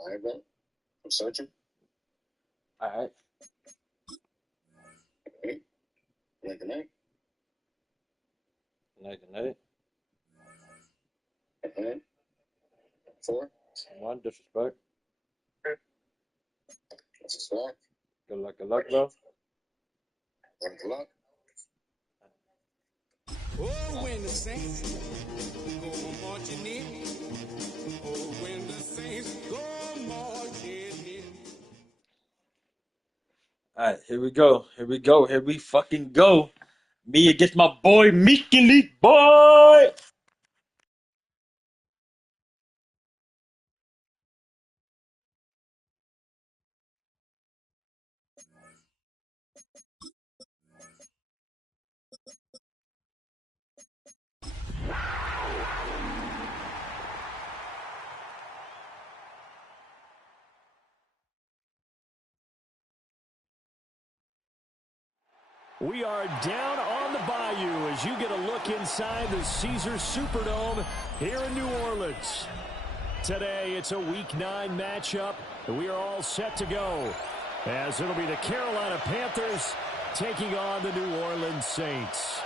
All right, bro. I'm searching. All right. Okay. Good night. Good night. Okay. 4. 1, disrespect. Disrespect. Good luck, bro. Good luck. Oh, when the Saints go marching in. Oh, when the Saints go marching in. All right, here we go. Here we fucking go. Me against my boy, Meeky Leak boy. We are down on the bayou as you get a look inside the Caesars Superdome here in New Orleans. Today, it's a Week 9 matchup, and we are all set to go, as it'll be the Carolina Panthers taking on the New Orleans Saints.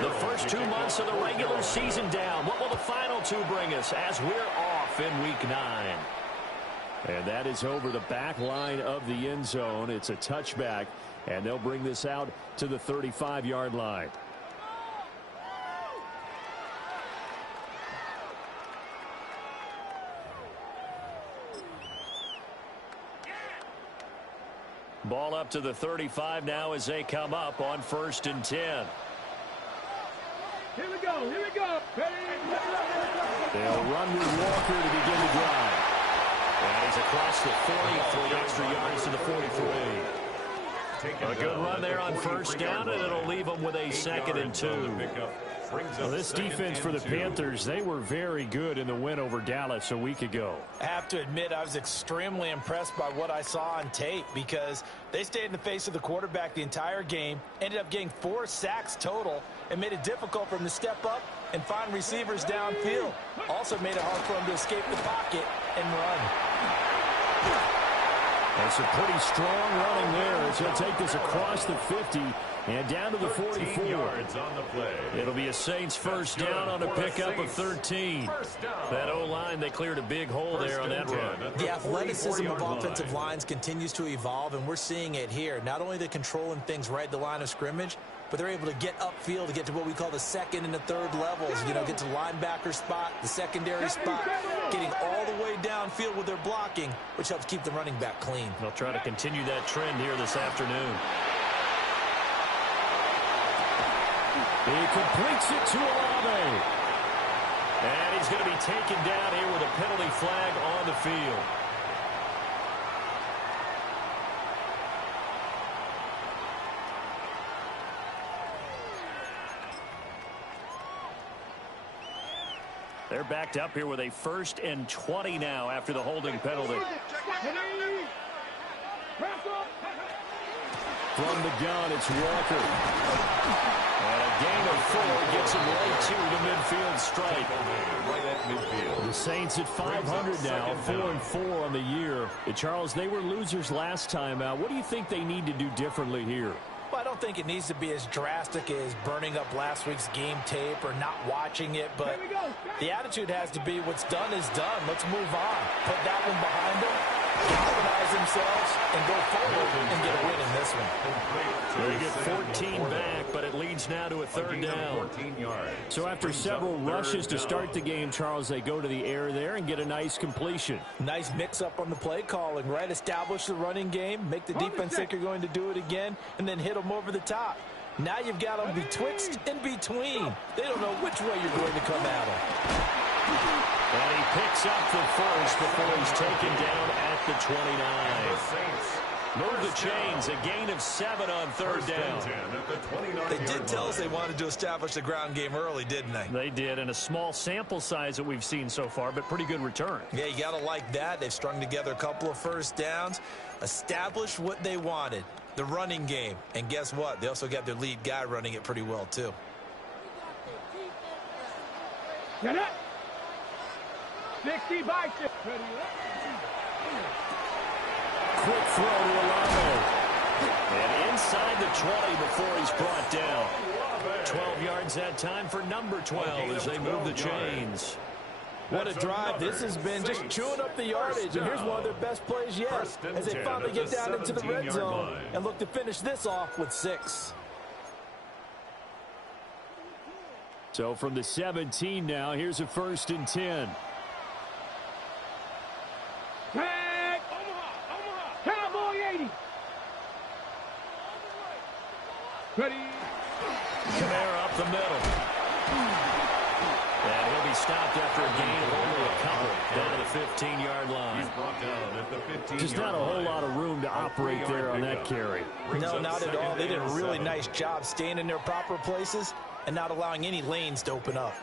The first 2 months of the regular season down. What will the final 2 bring us as we're off in Week 9? And that is over the back line of the end zone. It's a touchback, and they'll bring this out to the 35-yard line. Ball up to the 35 now as they come up on 1st and 10. Here we go. They'll run with Walker to begin the drive. And he's across the 40 for the extra yards to the 43. A good run there on 1st down, and it'll leave them with a 2nd and 2. Well, this defense for the Panthers, they were very good in the win over Dallas a week ago. I have to admit, I was extremely impressed by what I saw on tape because they stayed in the face of the quarterback the entire game, ended up getting 4 sacks total, and made it difficult for him to step up and find receivers downfield. Also made it hard for him to escape the pocket and run. That's a pretty strong running there as he'll take this across the 50 and down to the 44. Yards on the play. It'll be a Saints first down on a pickup of 13. That O-line, they cleared a big hole there on that run. The athleticism of offensive lines continues to evolve, and we're seeing it here. Not only they're controlling things right at the line of scrimmage, but they're able to get upfield to get to what we call the 2nd and the 3rd levels. You know, get to the linebacker spot, the secondary spot, getting all the way downfield with their blocking, which helps keep the running back clean. They'll try to continue that trend here this afternoon. He completes it to Olave. And he's going to be taken down here with a penalty flag on the field. They're backed up here with a 1st and 20 now after the holding penalty. From the gun, it's Walker. And a gain of 4 gets him right to the midfield stripe. Right at midfield. The Saints at 500 now, 4-4 on the year. Charles, they were losers last time out. What do you think they need to do differently here? Well, I don't think it needs to be as drastic as burning up last week's game tape or not watching it, but the attitude has to be what's done is done. Let's move on. Put that one behind them, galvanize themselves, and go forward and get a win in this one. They get 14 back, but it leads now to a 3rd down. So after several rushes to start the game, Charles, they go to the air there and get a nice completion. Nice mix-up on the play calling, right? Establish the running game, make the defense think you're going to do it again, and then hit them over the top. Now you've got them betwixt and between. They don't know which way you're going to come at them. And he picks up the 1st before he's taken down at the 29. Move the chains, a gain of 7 on 3rd down. They did tell us they wanted to establish the ground game early, didn't they? They did, and a small sample size that we've seen so far, but pretty good return. Yeah, you got to like that. They've strung together a couple of 1st downs, established what they wanted. the running game. And guess what? They also got their lead guy running it pretty well, too. Get up. 60 by 6. Quick throw to Alamo. And inside the 20 before he's brought down. 12 yards that time for number 12 as they move the chains. What a drive this has been, just chewing up the yardage. And here's one of their best plays yet as they finally get down into the red zone and look to finish this off with 6. So from the 17 now, here's a 1st and 10. Tag! Omaha! Cowboy 80! Ready? Kamara up the middle. And he'll be stopped after a gain of only a couple down to the 15-yard line. Just not a whole lot of room to operate there on that carry. No, not at all. They did a really nice job staying in their proper places and not allowing any lanes to open up.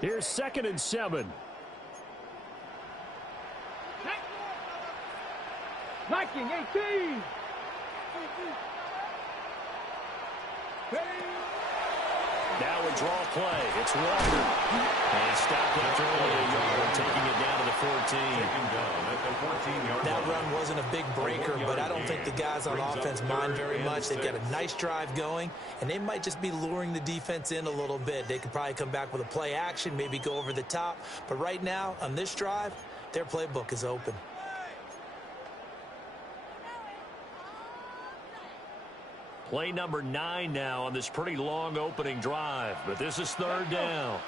Here's 2nd and 7. Viking 18! Now a draw play. It's Walker. And he stopped after only a yard, taking it down to the 14. That run wasn't a big breaker, but I don't think the guys on offense mind very much. They've got a nice drive going, and they might just be luring the defense in a little bit. They could probably come back with a play action, maybe go over the top. But right now, on this drive, their playbook is open. Play number 9 now on this pretty long opening drive. But this is 3rd down.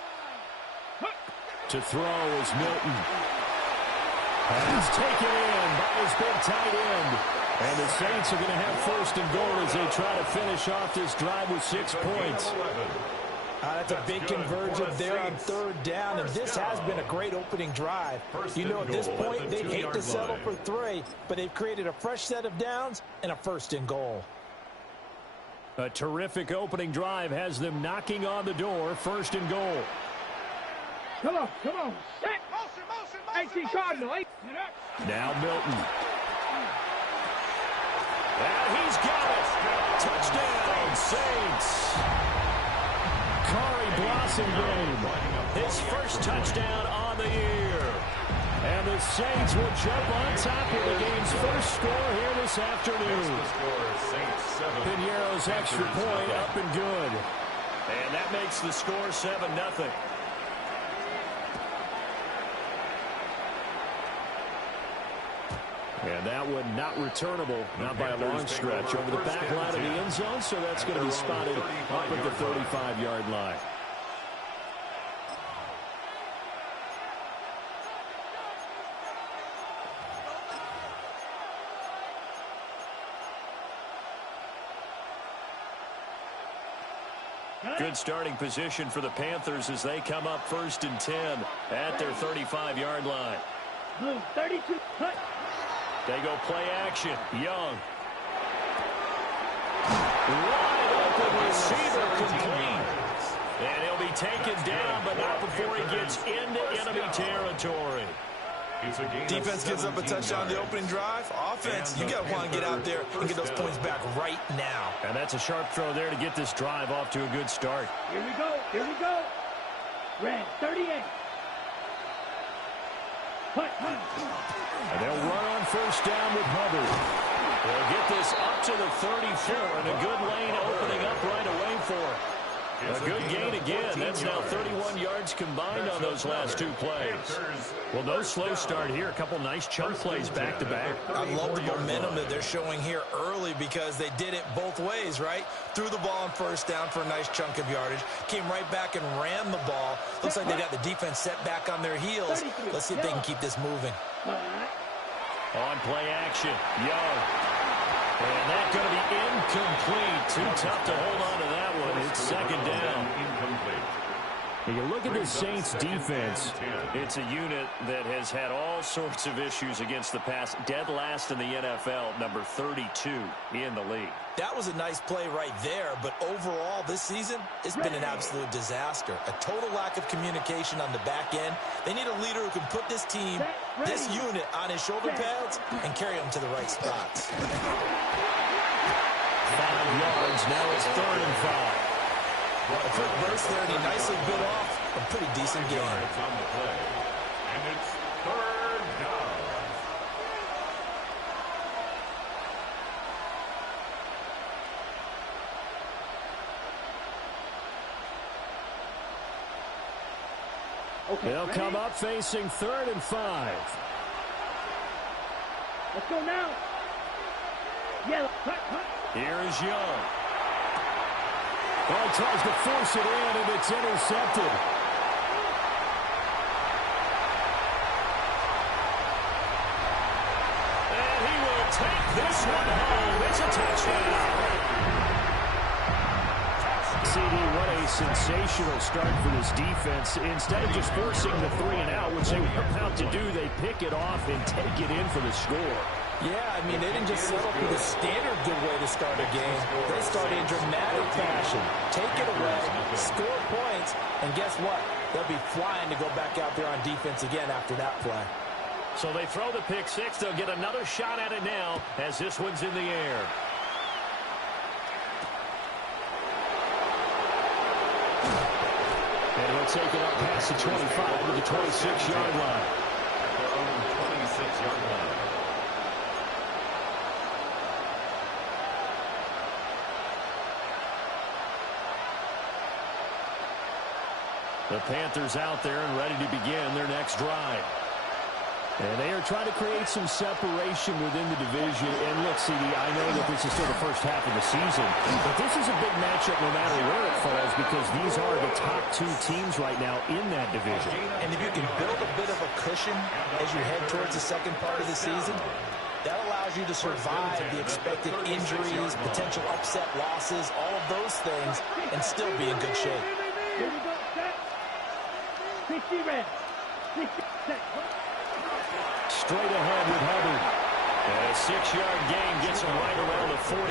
To throw is Milton. Pass taken in by his big tight end. And the Saints are going to have 1st and goal as they try to finish off this drive with 6 points. That's a big conversion there on 3rd down, and this has been a great opening drive. You know, at this point, they'd hate to settle for 3, but they've created a fresh set of downs and a 1st and goal. A terrific opening drive has them knocking on the door. 1st and goal. Come on, come on. Set. 18 Cardinal. Now Milton. And he's got it. Touchdown, Saints. Kari Blossomgame, his first touchdown on the year. And the Saints will jump on top of the game's first score here this afternoon. Piñeiro's extra point up and good. And that makes the score 7-0. And that one not returnable, not by a long stretch, over the back line of the end zone, so that's going to be spotted up at the 35-yard line. Good starting position for the Panthers as they come up 1st and 10 at their 35-yard line. 32. They go play action. Young. Wide open receiver complete. And he'll be taken down, but not before he gets into enemy territory. Defense gives up a touchdown on the opening drive. Offense, you got to want to get out there and get those points back right now. And that's a sharp throw there to get this drive off to a good start. Here we go. Here we go. Red 38. And they'll run on 1st down with Hubbard. They'll get this up to the 34, and a good lane opening up right away for it. A good gain again. That's now 31 yards combined on those last 2 plays. Well, no slow start here. A couple nice chunk plays back-to-back. I love the momentum that they're showing here early because they did it both ways, right? Threw the ball on 1st down for a nice chunk of yardage. Came right back and ran the ball. Looks like they got the defense set back on their heels. Let's see if they can keep this moving. On play action, Young. And that's going to be incomplete. Too tough to hold on to that one. It's 2nd down. When you look at the Saints defense, it's a unit that has had all sorts of issues against the pass. Dead last in the NFL, number 32 in the league. That was a nice play right there, but overall this season, it's been an absolute disaster. A total lack of communication on the back end. They need a leader who can put this team, this unit on his shoulder pads and carry them to the right spots. 5 yards, now it's 3rd and 5. A quick burst there, and he nicely bit off a pretty decent game. Yards on the play. And it's 3rd down. Okay, They'll ready? come up facing 3rd and 5. Let's go now. Yellow. Cut, cut. Here is Young. Oh, tries to force it in, and it's intercepted. And he will take this one home. It's a touchdown. CD, what a sensational start for this defense. Instead of just forcing the 3 and out, which they were about to do, they pick it off and take it in for the score. Yeah, I mean, they didn't just settle for the standard good way to start a game. They started in dramatic fashion. Take it away, score points, and guess what? They'll be flying to go back out there on defense again after that play. So they throw the pick 6. They'll get another shot at it now as this one's in the air. And he'll take it up past the 25 to the 26-yard line. Their own 26-yard line. The Panthers out there and ready to begin their next drive. And they are trying to create some separation within the division. And look, CD, I know that this is still the first half of the season, but this is a big matchup no matter where it falls because these are the top 2 teams right now in that division. And if you can build a bit of a cushion as you head towards the second part of the season, that allows you to survive the expected injuries, potential upset losses, all of those things, and still be in good shape. Here we go. Set. 60 red. 60 set. Straight ahead with Hubbard. And a 6-yard gain gets him right around the 43.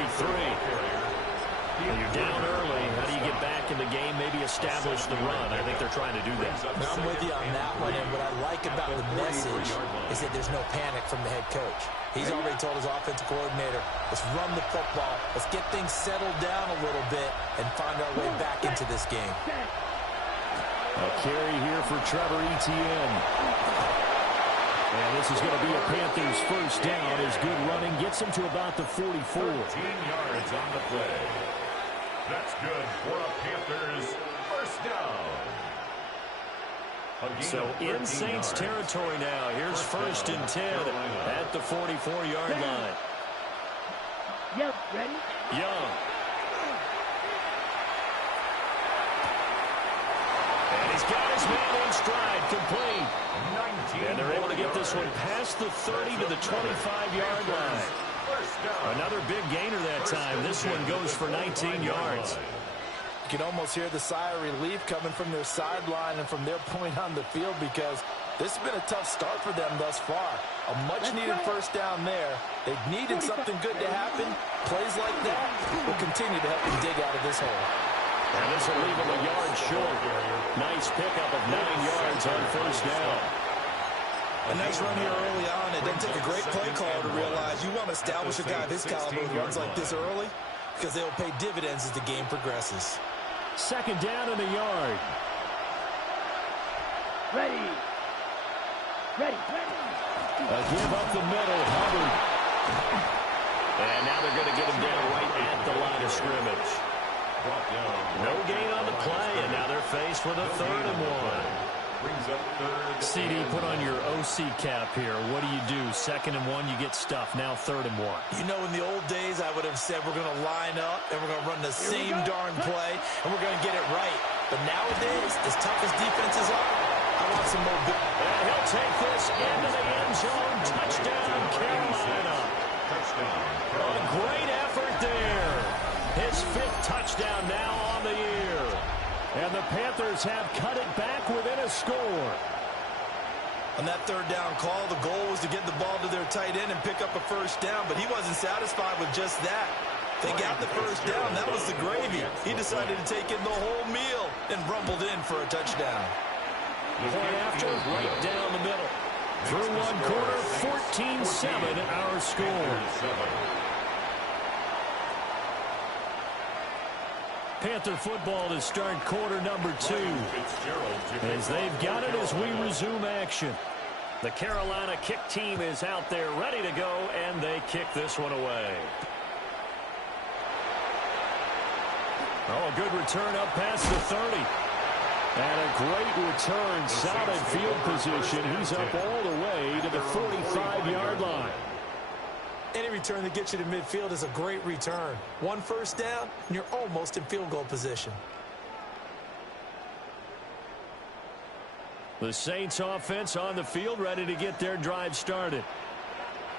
When you're down early, how do you get back in the game, maybe establish the run? I think they're trying to do that. Now, I'm with you on that one, and what I like about the message is that there's no panic from the head coach. He's already told his offensive coordinator, let's run the football, let's get things settled down a little bit, and find our way back into this game. A carry here for Trevor Etienne. And this is going to be a Panthers first down as good running gets him to about the 44. 13 yards on the play. That's good for a Panthers first down. So in Saints territory now, here's 1st and 10 at the 44-yard line. Yep, ready? Young. And he's got his man in stride, complete. And they're able to get this one past the 30 to the 25-yard line. Another big gainer that time. This one goes for 19 yards. You can almost hear the sigh of relief coming from their sideline and from their point on the field because this has been a tough start for them thus far. A much-needed first down there. They've needed something good to happen. Plays like that will continue to help them dig out of this hole. And this will leave them a yard short. Nice pickup of 9 yards on first down. A nice run here early on. It doesn't take a great play caller to realize you want to establish a guy of his caliber who runs like this early because they will pay dividends as the game progresses. 2nd down in the yard. Ready. Ready. A give up the middle, Hubbard. And now they're going to get him down right at the line of scrimmage. No gain on the play, and now they're faced with a 3rd and 1. Brings up 3rd. CD, put on your OC cap here. What do? 2nd and 1, you get stuffed. Now 3rd and 1. You know, in the old days, I would have said we're going to line up and we're going to run the same darn play and we're going to get it right. But nowadays, as tough as defenses are, I want some more good. And he'll take this into the end zone. Touchdown, Carolina. Touchdown. A great effort there. His 5th touchdown now on the year. And the Panthers have cut it back within a score. On that third down call, the goal was to get the ball to their tight end and pick up a first down, but he wasn't satisfied with just that. They got the first down. That was the gravy. He decided to take in the whole meal and rumbled in for a touchdown. Point after, right down the middle. Through one quarter, 14-7 our score. Panther football to start quarter number 2. As they've got it as we resume action. The Carolina kick team is out there ready to go, and they kick this one away. Oh, a good return up past the 30. And a great return, solid field position. He's up all the way to the 45-yard line. Any return that gets you to midfield is a great return. One first down, and you're almost in field goal position. The Saints offense on the field, ready to get their drive started.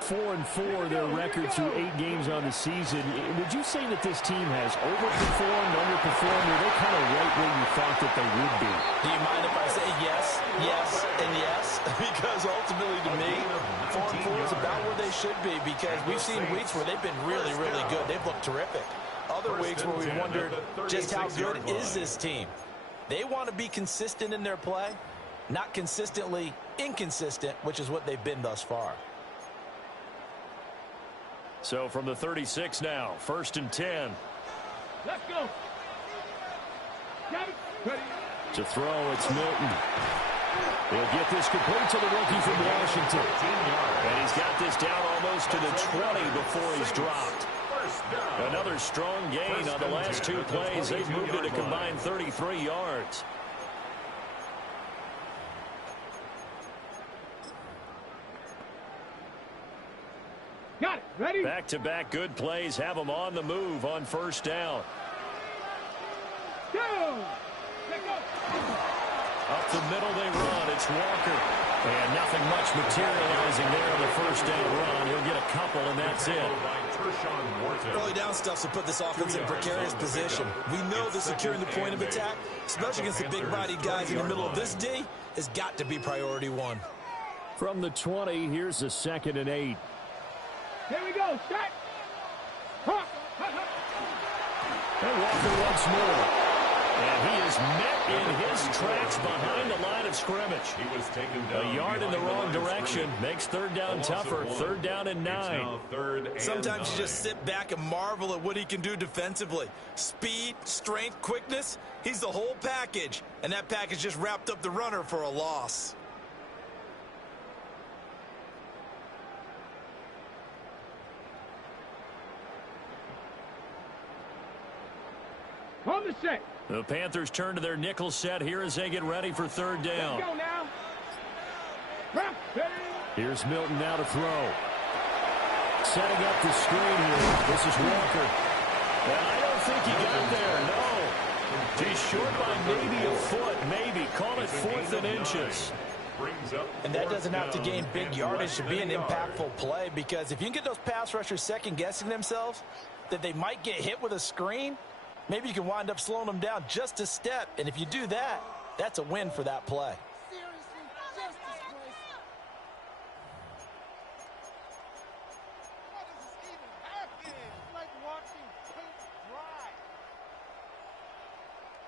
4-4 their record through 8 games on the season. Would you say that this team has overperformed, underperformed, or are they kind of right where you thought that they would be? Do you mind if I say yes, yes, and yes? Because ultimately to me, 4-4 is about where they should be, because we've seen weeks where they've been really, really good. They've looked terrific. Other weeks where we wondered just how good is this team. They want to be consistent in their play, not consistently inconsistent, which is what they've been thus far. So from the 36 now, 1st and 10. Let's go. Got it. Ready. To throw, it's Milton. He'll get this complete to the rookie from Washington. And he's got this down almost to the 20 before he's dropped. Another strong gain on the last 2 plays. They've moved it a combined 33 yards. Got it. Ready. Back-to-back good plays have them on the move on 1st down. Down. Let go. Up the middle they run. It's Walker. And nothing much materializing there on the 1st down run. He'll get a couple, and that's it. Early down stuff to put this offense in precarious position. We know that securing the point of attack, especially against the big-bodied guys in the middle of this D, has got to be priority 1. From the 20, here's a 2nd and 8. Here we go. Set. Huh. And Walker once more. And he is met in his tracks behind the line of scrimmage. He was taken down a yard in the wrong direction. Makes 3rd down tougher. 3rd down and 9. Sometimes you just sit back and marvel at what he can do defensively. Speed, strength, quickness. He's the whole package. And that package just wrapped up the runner for a loss. On the set. The Panthers turn to their nickel set here as they get ready for 3rd down. Let's go now. Ready. Here's Milton now to throw. Setting up the screen here. This is Walker. And I don't think he got there, no. He's short by maybe a foot, maybe. Call it 4th and inches. And that doesn't have to gain big yardage to be an impactful play, because if you can get those pass rushers second-guessing themselves that they might get hit with a screen, maybe you can wind up slowing them down just a step. And if you do that, that's a win for that play.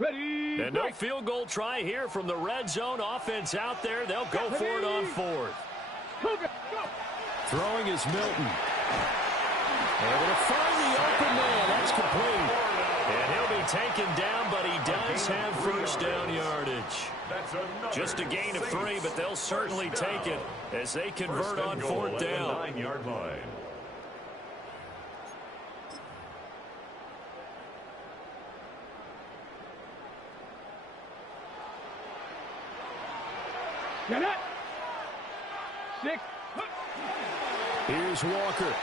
Ready. And no field goal try here from the red zone. Offense out there. They'll go for it on 4th. Throwing is Milton. Able to find the open man. That's complete. And he'll be taken down, but he does have 1st down yardage. Just a gain of 3, but they'll certainly take it as they convert on 4th down. 9-yard line. Get it. 6. Here's Walker.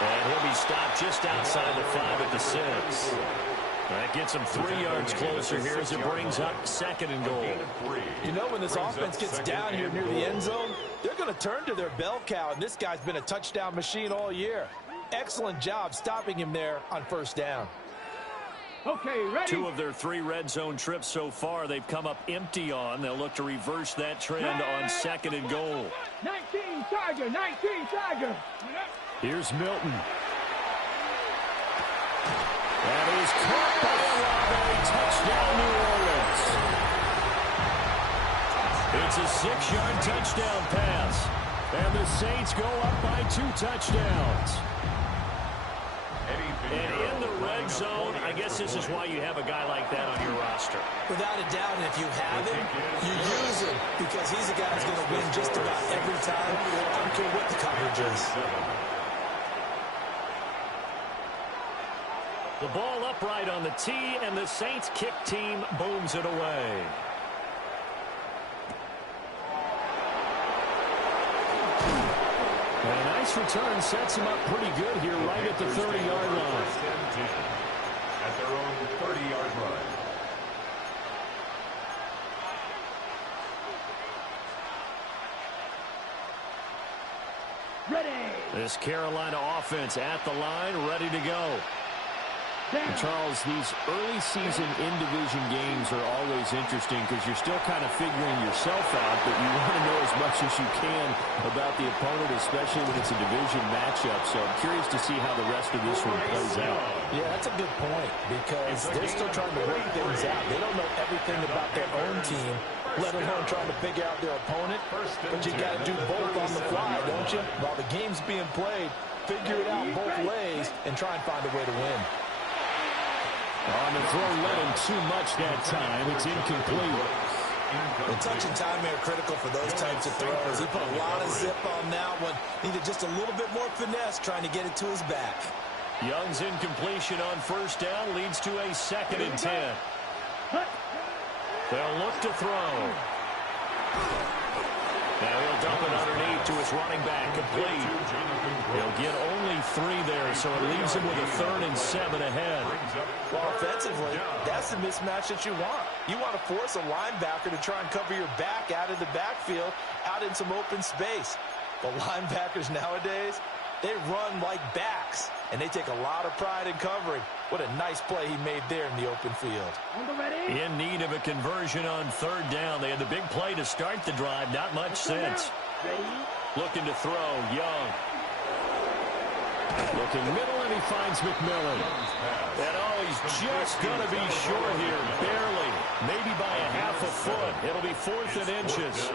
And he'll be stopped just outside the 5 at the 6. That gets him 3 yards closer here as it brings up 2nd and goal. You know, when this offense gets down here near the end zone, they're going to turn to their bell cow, and this guy's been a touchdown machine all year. Excellent job stopping him there on 1st down. Okay, ready. 2 of their 3 red zone trips so far, they've come up empty on. They'll look to reverse that trend on 2nd and goal. 19 Tiger, 19 Tiger. Here's Milton. That is caught by Olave. Touchdown, New Orleans. It's a 6-yard touchdown pass. And the Saints go up by 2 touchdowns. And in the red zone, I guess this is why you have a guy like that on your roster. Without a doubt, and if you have him, you use him because he's a guy who's going to win just about every time. I don't care what the coverage is. The ball upright on the tee, and the Saints kick team booms it away. And a nice return sets him up pretty good here right at the 30-yard line. At their own 30-yard line. Ready. This Carolina offense at the line, ready to go. And Charles, these early season in-division games are always interesting because you're still kind of figuring yourself out, but you want to know as much as you can about the opponent, especially when it's a division matchup. So I'm curious to see how the rest of this one plays out. Yeah, that's a good point because they're still trying to work things out. They don't know everything about their own team, let alone trying to figure out their opponent. But you got to do both on the fly, don't you? While the game's being played, figure it out both ways and try and find a way to win. On the throw, led him too much that time. It's incomplete. The touch and time are critical for those types of throws. He put a lot of zip on that one. Needed just a little bit more finesse trying to get it to his back. Young's incompletion on 1st down leads to a 2nd and 10. They'll look to throw. Now he'll dump it underneath to his running back, complete. He'll get only 3 there, so it leaves him with a 3rd and 7 ahead. Well, offensively, that's the mismatch that you want. You want to force a linebacker to try and cover your back out of the backfield, out in some open space. But linebackers nowadays, they run like backs, and they take a lot of pride in covering. What a nice play he made there in the open field. In need of a conversion on 3rd down. They had the big play to start the drive. Not much since. Looking to throw, Young. Looking middle, and he finds McMillan. And he's just going to be short here, barely. Maybe by a half a foot. It'll be 4th and inches.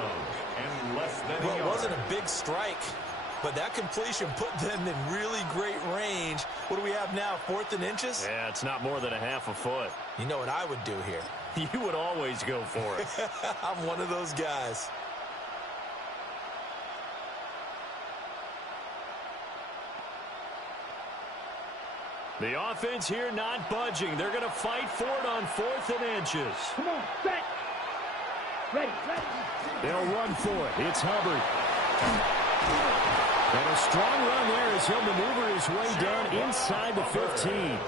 Well, it wasn't a big strike, but that completion put them in really great range. What do we have now, 4th and inches? Yeah, it's not more than a half a foot. You know what I would do here? You would always go for it. I'm one of those guys. The offense here not budging. They're going to fight for it on 4th and inches. Come on, set. Ready, ready. They'll run for it. It's Hubbard. And a strong run there as he'll maneuver his way down inside the 15.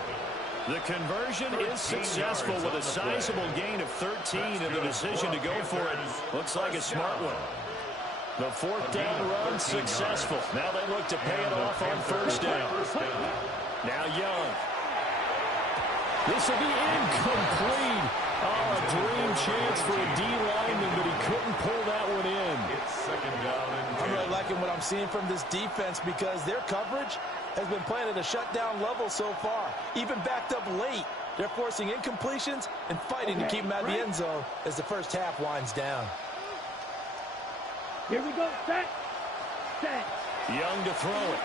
The conversion is successful with a sizable gain of 13, and the decision to go for it looks like a smart one. The 4th down run successful. Now they look to pay it off on 1st down. Now Young. This will be incomplete. Oh, a dream chance for a D lineman, but he couldn't pull that one in. It's 2nd down and 10. I'm really liking what I'm seeing from this defense because their coverage has been playing at a shutdown level so far. Even backed up late, they're forcing incompletions and fighting to keep them out of the end zone as the first half winds down. Here we go, set. Set. Young to throw it.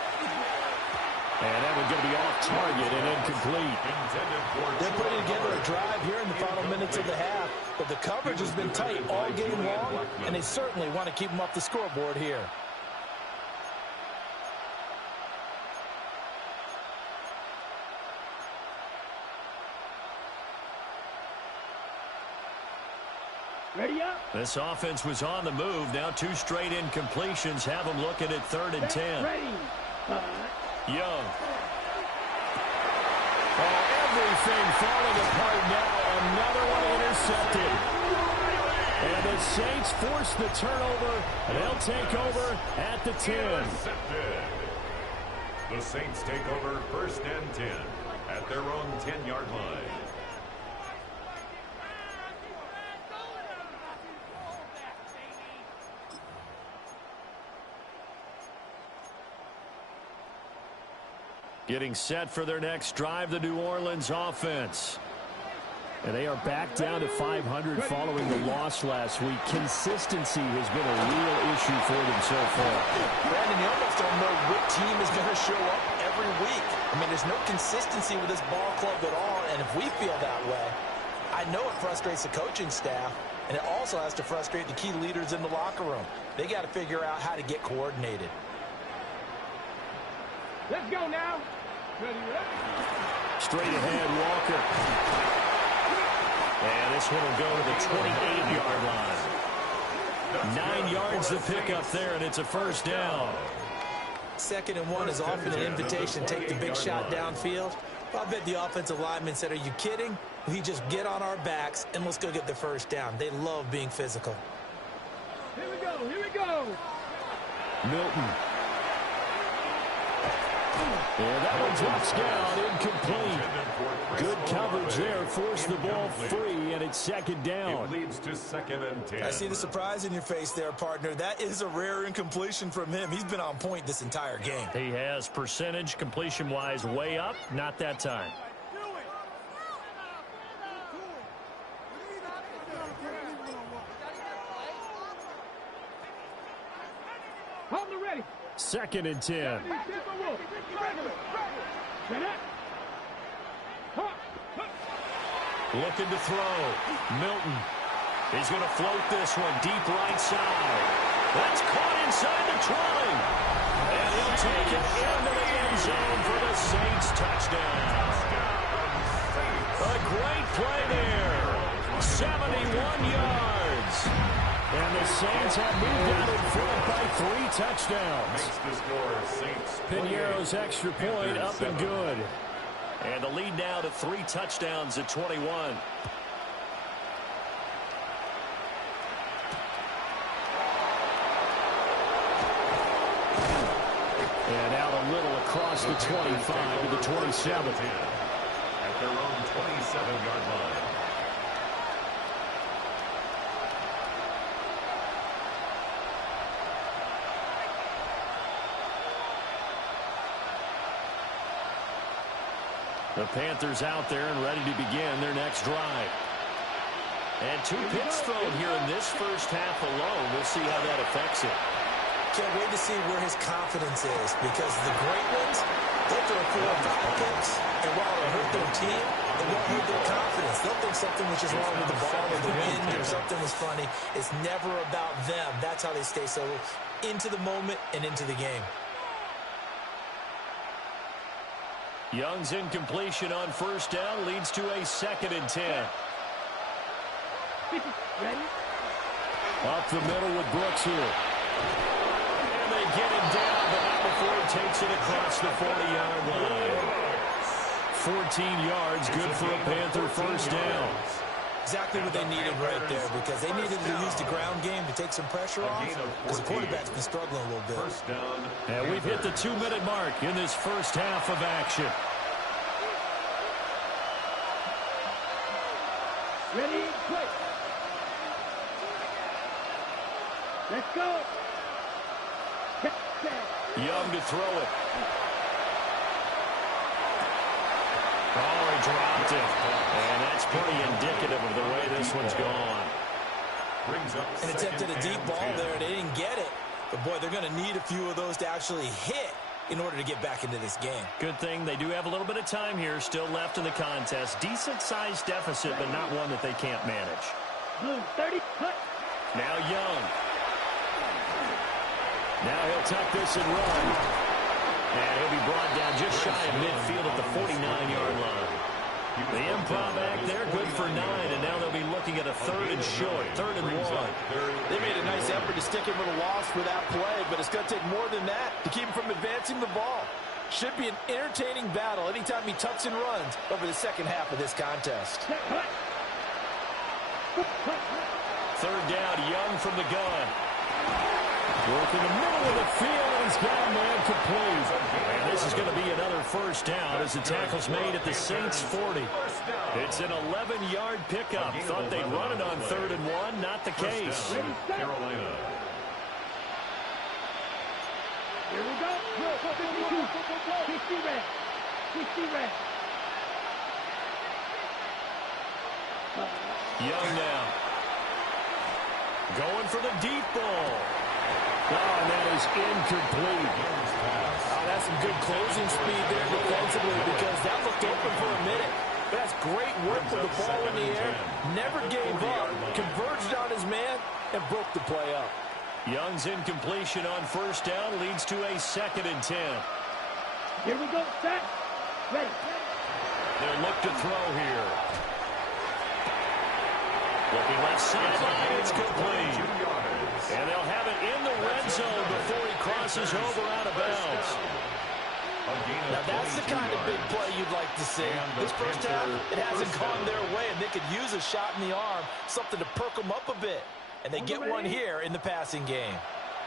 And that one's going to be off target and incomplete. They're putting together a drive here in the final minutes of the half, but the coverage has been tight all game long, and they certainly want to keep them off the scoreboard here. Ready up. This offense was on the move. Now 2 straight incompletions have them looking at 3rd and 10. Ready. Young. Oh, everything falling apart now. Another one intercepted. And the Saints force the turnover. They'll take over at the 10. Intercepted. The Saints take over 1st and 10 at their own 10-yard line. Getting set for their next drive, the New Orleans offense. And they are back down to 500 following the loss last week. Consistency has been a real issue for them so far. Brandon, you almost don't know what team is going to show up every week. I mean, there's no consistency with this ball club at all, and if we feel that way, I know it frustrates the coaching staff, and it also has to frustrate the key leaders in the locker room. They got to figure out how to get coordinated. Let's go now. Ready, ready. Straight ahead, Walker. And this one will go to the 28-yard line. 9 yards to pick up there, and it's a first down. 2nd and 1 is often an invitation to take the big shot downfield. I bet the offensive lineman said, are you kidding? We just get on our backs and let's go get the first down. They love being physical. Here we go, here we go. Milton. And that one drops down, incomplete. Good coverage there, forced the ball free, and it's 2nd down. It leads to 2nd and 10. I see the surprise in your face there, partner. That is a rare incompletion from him. He's been on point this entire game. He has percentage completion-wise way up, not that time. Hold the ready. 2nd and 10. Looking to throw. Milton. He's going to float this one deep right side. That's caught inside the 20. And he'll take it into the end zone for the Saints touchdown. A great play there. 71 yards. And the Saints have moved out in front by 3 touchdowns. Makes the score Saints. Pinheiro's extra point up and good. And the lead now to 3 touchdowns at 21. And out a little across the 25 to the 27. At their own 27-yard line. The Panthers out there and ready to begin their next drive. And 2 picks thrown here in this first half alone. We'll see how that affects it. Can't wait to see where his confidence is, because the great ones, they'll throw 4 or 5 picks, and while it'll hurt their team, it won't hurt their confidence. They'll think something was just wrong with the ball or the wind or something was funny. It's never about them. That's how they stay so into the moment and into the game. Young's incompletion on first down leads to a 2nd and 10. Ready? Up the middle with Brooks here. And they get him down, but not before he takes it across the 40-yard line. 14 yards, good for a Panther first down. Exactly what they needed right there, because they needed to use the ground game to take some pressure off, because the quarterback's been struggling a little bit. First down. And we've hit the 2-minute mark in this first half of action. Ready, play. Let's go. Young to throw it. Oh, he dropped it. And that's pretty indicative of the way this one's gone. Brings up And attempted a deep ball 10. there. They didn't get it. But, boy, they're going to need a few of those to actually hit in order to get back into this game. Good thing they do have a little bit of time here still left in the contest. Decent-sized deficit, but not one that they can't manage. Blue 30, cut. Now Young. Now he'll tuck this and run. And he'll be brought down just shy of midfield at the 49-yard line. The improv act there, good for 9, and now they'll be looking at a 3rd and short, 3rd and 1. They made a nice effort to stick him with a loss for that play, but it's going to take more than that to keep him from advancing the ball. Should be an entertaining battle anytime he tucks and runs over the second half of this contest. 3rd down, Young from the gun. Work in the middle of the field, and he's got a man complete. And this is going to be another first down as the tackle's made at the Saints 40. It's an 11-yard pickup. Thought they'd run it on 3rd and 1. Not the case. Carolina. Here we go. 52. 50 red. 60 red. Young now. Going for the deep ball. Oh, and that is incomplete. Oh, that's some good closing speed there defensively because that looked open for a minute. But that's great work with the ball in the air. Never gave up. Converged on his man and broke the play up. Young's incompletion on first down leads to a 2nd and 10. Here we go, set, ready. They'll look to throw here. Looking left sideline, it's complete. And they'll have it in the red zone before he crosses over out of bounds. Now that's the kind of big play you'd like to see. This first half, it hasn't gone their way, and they could use a shot in the arm, something to perk them up a bit. And they get one here in the passing game.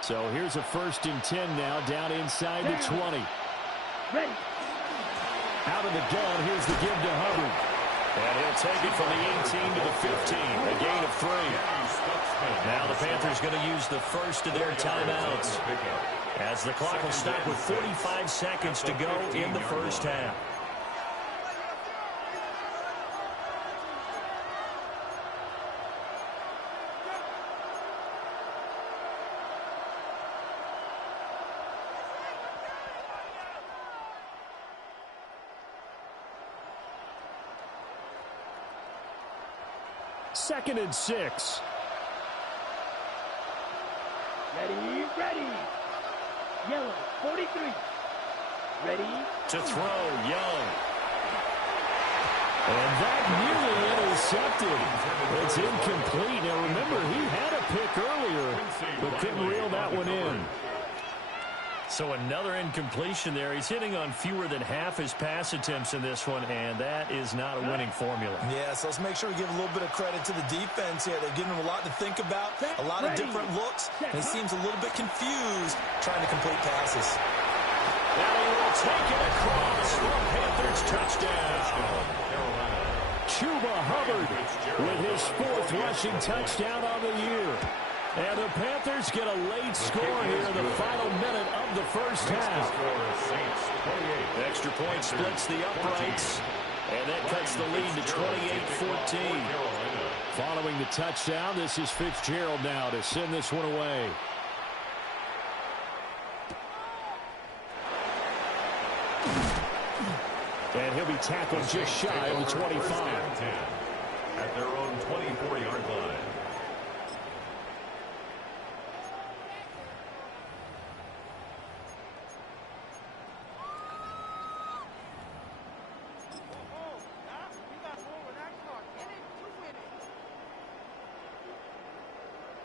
So here's a 1st and 10 now, down inside the 20. Ready. Out of the gun, here's the give to Hubbard. And he'll take it from the 18 to the 15, a gain of 3. Now the Panthers going to use the first of their timeouts, as the clock will stop with 45 seconds to go in the first half. Second and 6. Ready, ready. Yellow, 43. Ready. To throw, Young. And that nearly intercepted. It's incomplete. Now remember, he had a pick earlier, but couldn't reel that one in. So another incompletion there. He's hitting on fewer than half his pass attempts in this one, and that is not a winning formula. Yeah, so let's make sure we give a little bit of credit to the defense here. They've given him a lot to think about, a lot of different looks, and he seems a little bit confused trying to complete passes. Now he will take it across for a Panthers touchdown. Chuba Hubbard with his 4th rushing touchdown on the year. And the Panthers get a late score here in the final minute of the first half. Extra point splits the uprights, and that cuts the lead to 28-14. Following the touchdown, this is Fitzgerald now to send this one away. And he'll be tackled just shy of the 25. At their own 24-yard line.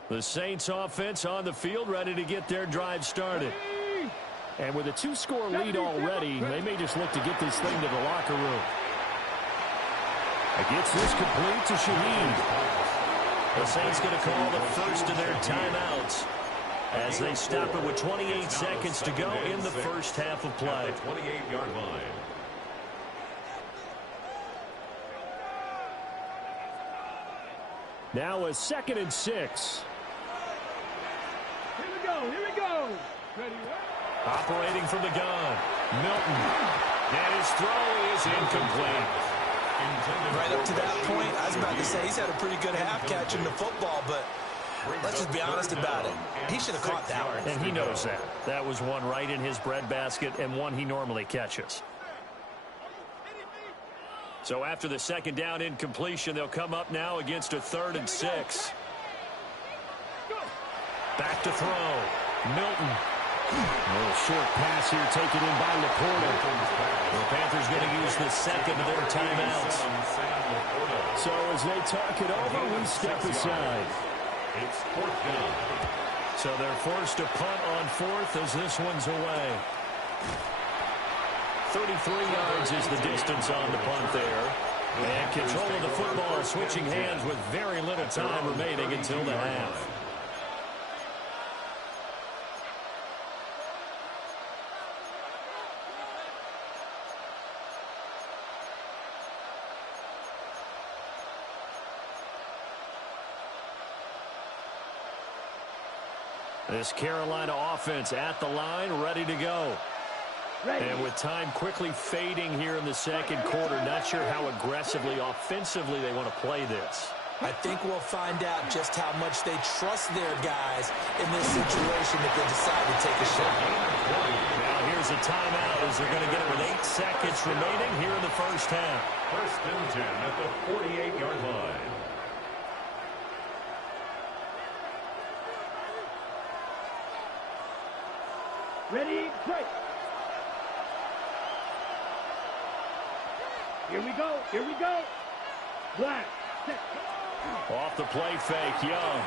The Saints offense on the field, ready to get their drive started. And with a 2-score lead already, they may just look to get this thing to the locker room. It gets this complete to Shaheed. The Saints going to call the first of their timeouts as they stop it with 28 seconds to go in the first half of play. 28-yard line. Now a 2nd and 6. Here we go, here we go. Ready, Operating from the gun, Milton. And his throw is incomplete. Right up to that point, I was about to say he's had a pretty good half catching the football, but let's just be honest about it. He should have caught that one. And he knows that. That was one right in his breadbasket and one he normally catches. So after the 2nd down incompletion, they'll come up now against a 3rd and 6. Back to throw. Milton. A little short pass here taken in by Laporta. The Panthers going to use the 2nd of their timeouts. So as they talk it over, we step aside. It's 4th down. So they're forced to punt on 4th as this one's away. 33 yards is the distance on the punt there. And control of the football switching hands with very little time remaining until the half. This Carolina offense at the line, ready to go. And with time quickly fading here in the second quarter, not sure how aggressively, offensively they want to play this. I think we'll find out just how much they trust their guys in this situation if they decide to take a shot. Now here's a timeout as they're going to get it with 8 seconds remaining here in the first half. 1st and 10 at the 48-yard line. Ready, break. Here we go. Here we go. Black. Set. Off the play fake, Young.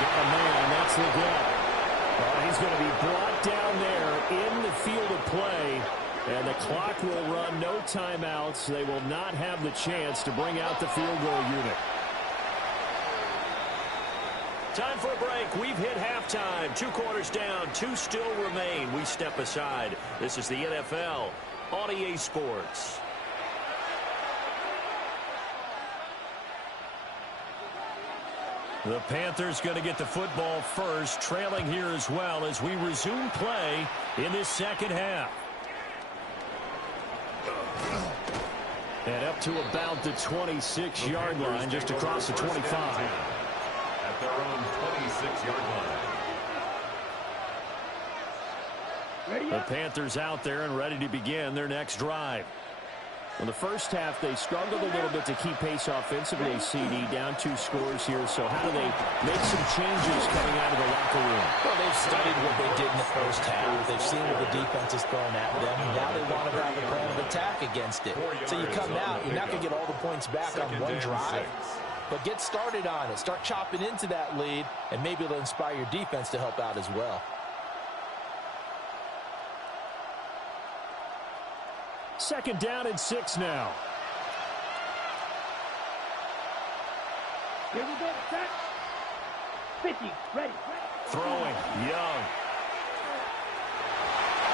Got a man, that's the gut. He's going to be brought down there in the field of play, and the clock will run, no timeouts. They will not have the chance to bring out the field goal unit. Time for a break. We've hit halftime. 2 quarters down, 2 still remain. We step aside. This is the NFL on EA Sports. The Panthers going to get the football first, trailing here as well as we resume play in this second half. And up to about the 26-yard line, just across the 25. At their own 26-yard line. The Panthers out there and ready to begin their next drive. In the first half, they struggled a little bit to keep pace offensively, CD, down 2 scores here. So how do they make some changes coming out of the locker room? Well, they've studied what they did in the first half. They've seen what the defense is throwing at them. Now they want to have a plan of attack against it. So you come out, you're not going to get all the points back on one drive. But get started on it. Start chopping into that lead, and maybe it'll inspire your defense to help out as well. Second down and 6 now. Here we go. Set. 50. Ready. Throwing. Young.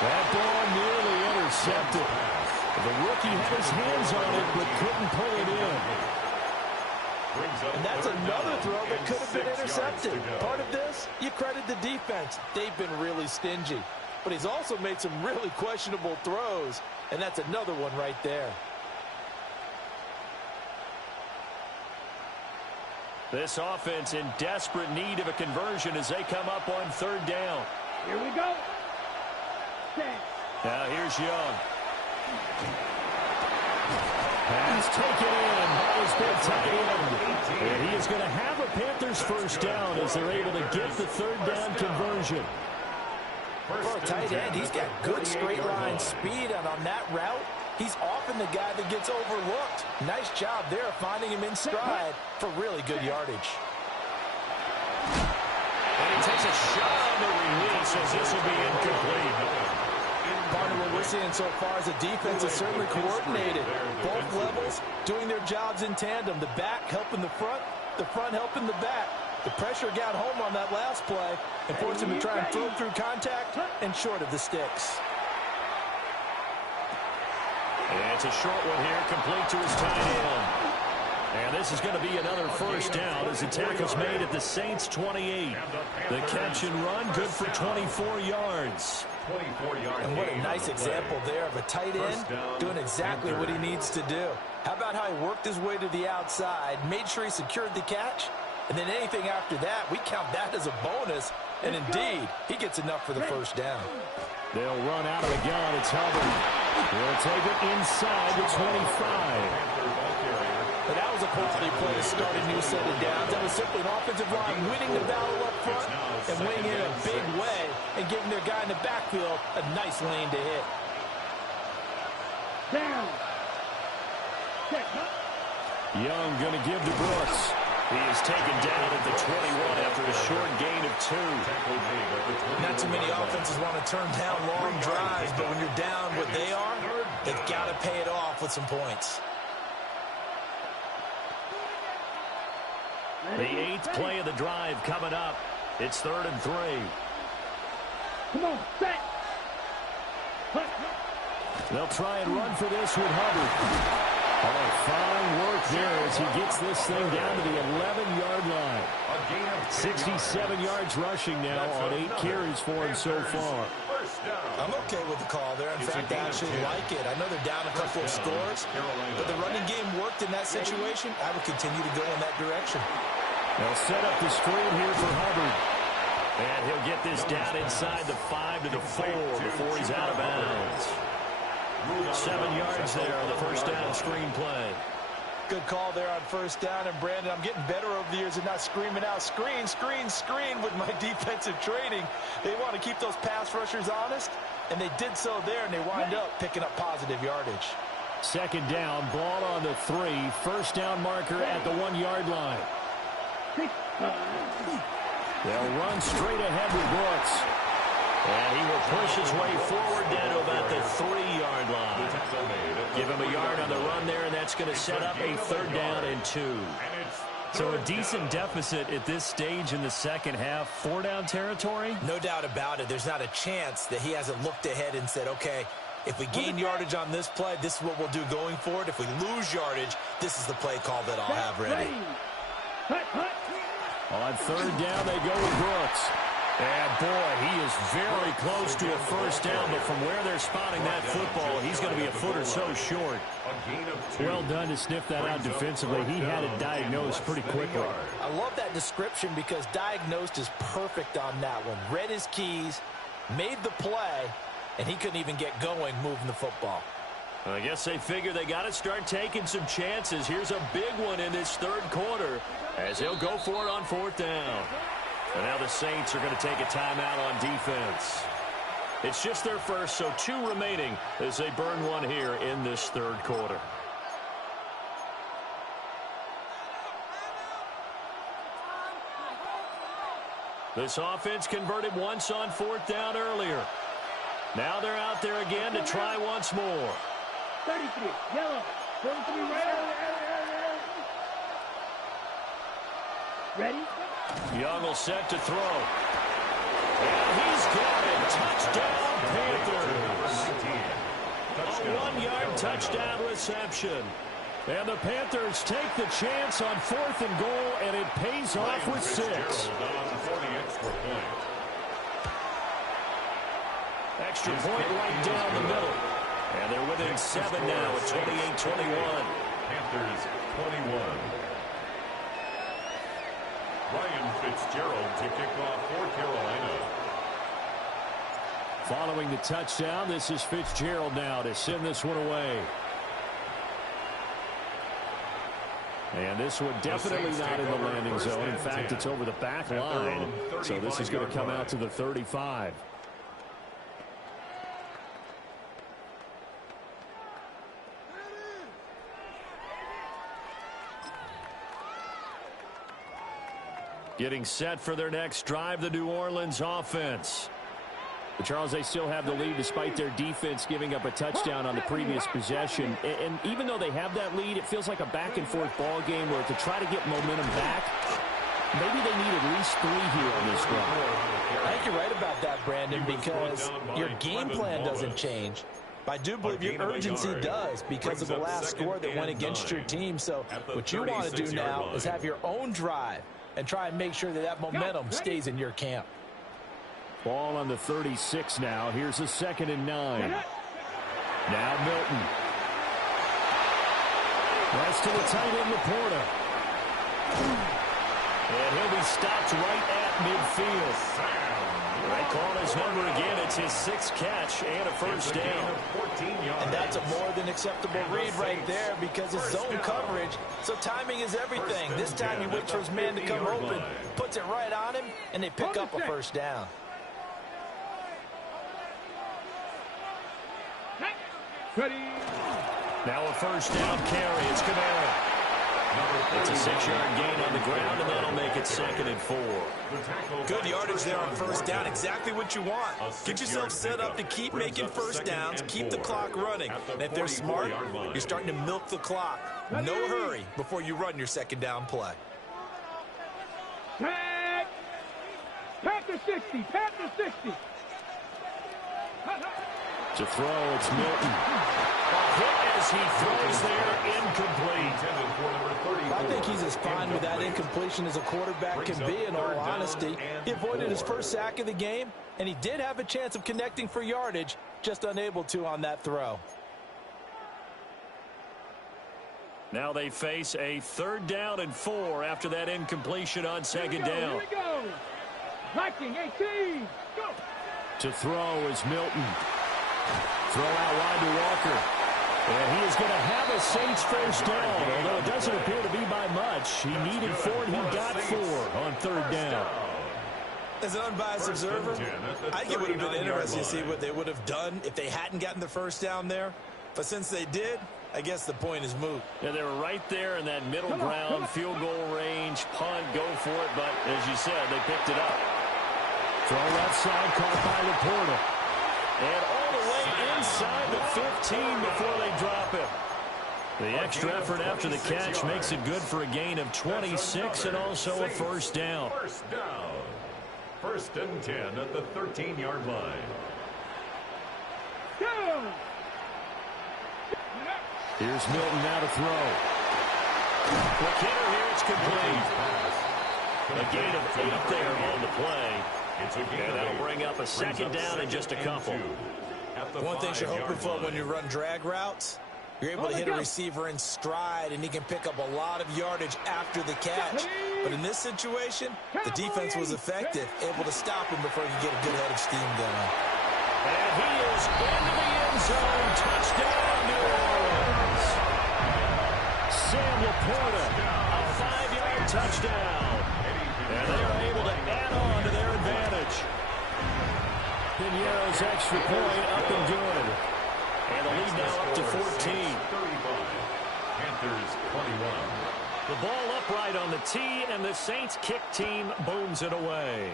That ball nearly intercepted. The rookie had his hands on it but couldn't pull it in. And that's another throw that could have been intercepted. Part of this, you credit the defense. They've been really stingy. But he's also made some really questionable throws, and that's another one right there. This offense in desperate need of a conversion as they come up on 3rd down. Here we go. Set. Now here's Young. Pass taken in by his big tight end. And he is going to have a Panthers first down as they're able to get the 3rd down conversion. For a tight end, he's got good straight line speed, and on that route, he's often the guy that gets overlooked. Nice job there finding him in stride for really good yardage. And he takes a shot on the release as this will be incomplete. Part of what we're seeing so far is the defense is certainly coordinated. Both levels doing their jobs in tandem. The back helping the front helping the back. The pressure got home on that last play and forced him to try and throw through contact and short of the sticks. And it's a short one here, complete to his tight end. And this is going to be another first down as the tackle's made at the Saints' 28. The catch and run, good for 24 yards. 24-yard And what a nice example there of a tight end doing exactly what he needs to do. How about how he worked his way to the outside, made sure he secured the catch, and then anything after that, we count that as a bonus. And indeed, he gets enough for the first down. They'll run out of the gun. It's Hubbard. He'll take it inside the 25. But that was a quality play to start a new set of downs. That was simply an offensive line winning the battle up front and winning in a big way and giving their guy in the backfield a nice lane to hit. Down. Set. Young going to give to Brooks. He is taken down at the 21 after a short gain of 2. Not too many offenses want to turn down long drives, but when you're down what they are, they've got to pay it off with some points. The 8th play of the drive coming up. It's 3rd and 3. Come on, set. They'll try and run for this with Hubbard. Oh, fine work there as he gets this thing down to the 11-yard line. 67 yards rushing now on 8 carries for him so far. down. I'm okay with the call there. In fact, I actually like it. I know they're down a couple of scores, but the running game worked in that situation. I would continue to go in that direction. They'll set up the screen here for Hubbard. And he'll get this down inside the 5 to the 4 before he's out of bounds. 7 yards there on the first down screen play. Good call there on first down. And, Brandon, I'm getting better over the years and not screaming out, screen, screen, screen with my defensive training. They want to keep those pass rushers honest, and they did so there, and they wind up picking up positive yardage. Second down, ball on the 3. First down marker at the 1-yard line. They'll run straight ahead with Brooks. And he will push his way forward down to about the 3-yard line. Give him a yard on the run there, and that's going to set up a 3rd down and 2. So a decent deficit at this stage in the second half. 4-down territory? No doubt about it. There's not a chance that he hasn't looked ahead and said, okay, if we gain yardage on this play, this is what we'll do going forward. If we lose yardage, this is the play call that I'll have ready. On 3rd down, they go with Brooks. And, boy, he is very close to a first down, but from where they're spotting that football, he's going to be a foot or so short. Well done to sniff that out defensively. He had it diagnosed pretty quickly. I love that description because diagnosed is perfect on that one. Read his keys, made the play, and he couldn't even get going moving the football. I guess they figure they got to start taking some chances. Here's a big one in this 3rd quarter as he'll go for it on 4th down. And now the Saints are going to take a timeout on defense. It's just their first, so 2 remaining as they burn one here in this 3rd quarter. This offense converted once on 4th down earlier. Now they're out there again to try once more. 33, yellow, 43, red. Ready? Young will set to throw. And he's got it. Touchdown, Panthers. A 1-yard touchdown reception. And the Panthers take the chance on 4th and goal, and it pays off with 6. Extra point right down the middle. And they're within 7 now at 28-21. Panthers 21. Ryan Fitzgerald to kick off for Carolina. Following the touchdown, this is Fitzgerald now to send this one away. And this one definitely not in the landing zone. In fact, it's over the back line. So this is going to come out to the 35. Getting set for their next drive, the New Orleans offense. But Charles, they still have the lead despite their defense giving up a touchdown on the previous possession. And even though they have that lead, it feels like a back-and-forth ball game where to try to get momentum back, maybe they need at least 3 here on this drive. I think you're right about that, Brandon, because your game plan doesn't change. I do believe your urgency does because of the last score that went against your team. So what you want to do now is have your own drive and try and make sure that that momentum stays in your camp. Ball on the 36 now. Here's a 2nd and 9. Now Milton. Pass to the tight end, Laporta. And he'll be stopped right at midfield. They call his number again. It's his 6th catch and a first down. And that's a more than acceptable read right there because it's zone coverage, so timing is everything. This time he waits for his man to come open, puts it right on him, and they pick up a first down. Now a first down carry. It's Kamara. It's a 6-yard gain on the ground, and that'll make it 2nd and 4. Good yardage there on first down. Exactly what you want. Get yourself set up to keep making first downs, keep the clock running. And if they're smart, you're starting to milk the clock. No hurry before you run your 2nd down play. Tag! Panther 60, Panther 60. To throw, it's Milton. Hit as he throws there, incomplete. I think he's as fine with that incompletion as a quarterback can be, in all honesty. He avoided his first sack of the game, and he did have a chance of connecting for yardage, just unable to on that throw. Now they face a 3rd down and 4 after that incompletion on 2nd down. Here we go. Liking 18. Go. To throw is Milton. Throw out wide to Walker. And he is going to have a Saints first down, although it doesn't appear to be by much. He needed 4, and he got 4 on 3rd down. As an unbiased observer, I think it would have been interesting to see what they would have done if they hadn't gotten the first down there. But since they did, I guess the point is moot. Yeah, they were right there in that middle ground, field goal range, punt, go for it. But as you said, they picked it up. Throw left side, caught by Laporta. And all the way inside the 15 before they drop him. The extra effort after the catch makes it good for a gain of 26 and also a first down. First down. 1st and 10 at the 13-yard line. Go. Here's Milton now to throw. McKinnon here, it's complete. A gain of 8 there on the play. And that'll bring up a 2nd down in just a couple. One thing you're hoping for when you run drag routes, you're able to hit a receiver in stride, and he can pick up a lot of yardage after the catch. But in this situation, the defense was effective, able to stop him before he could get a good head of steam going. And he is into the end zone. Touchdown, New Orleans. Sam Laporta, a 5-yard touchdown. And they are able to add on to their advantage. Piñeiro's extra point up and good. And the lead now up to 14. 35. Panthers 21. The ball upright on the tee, and the Saints kick team booms it away.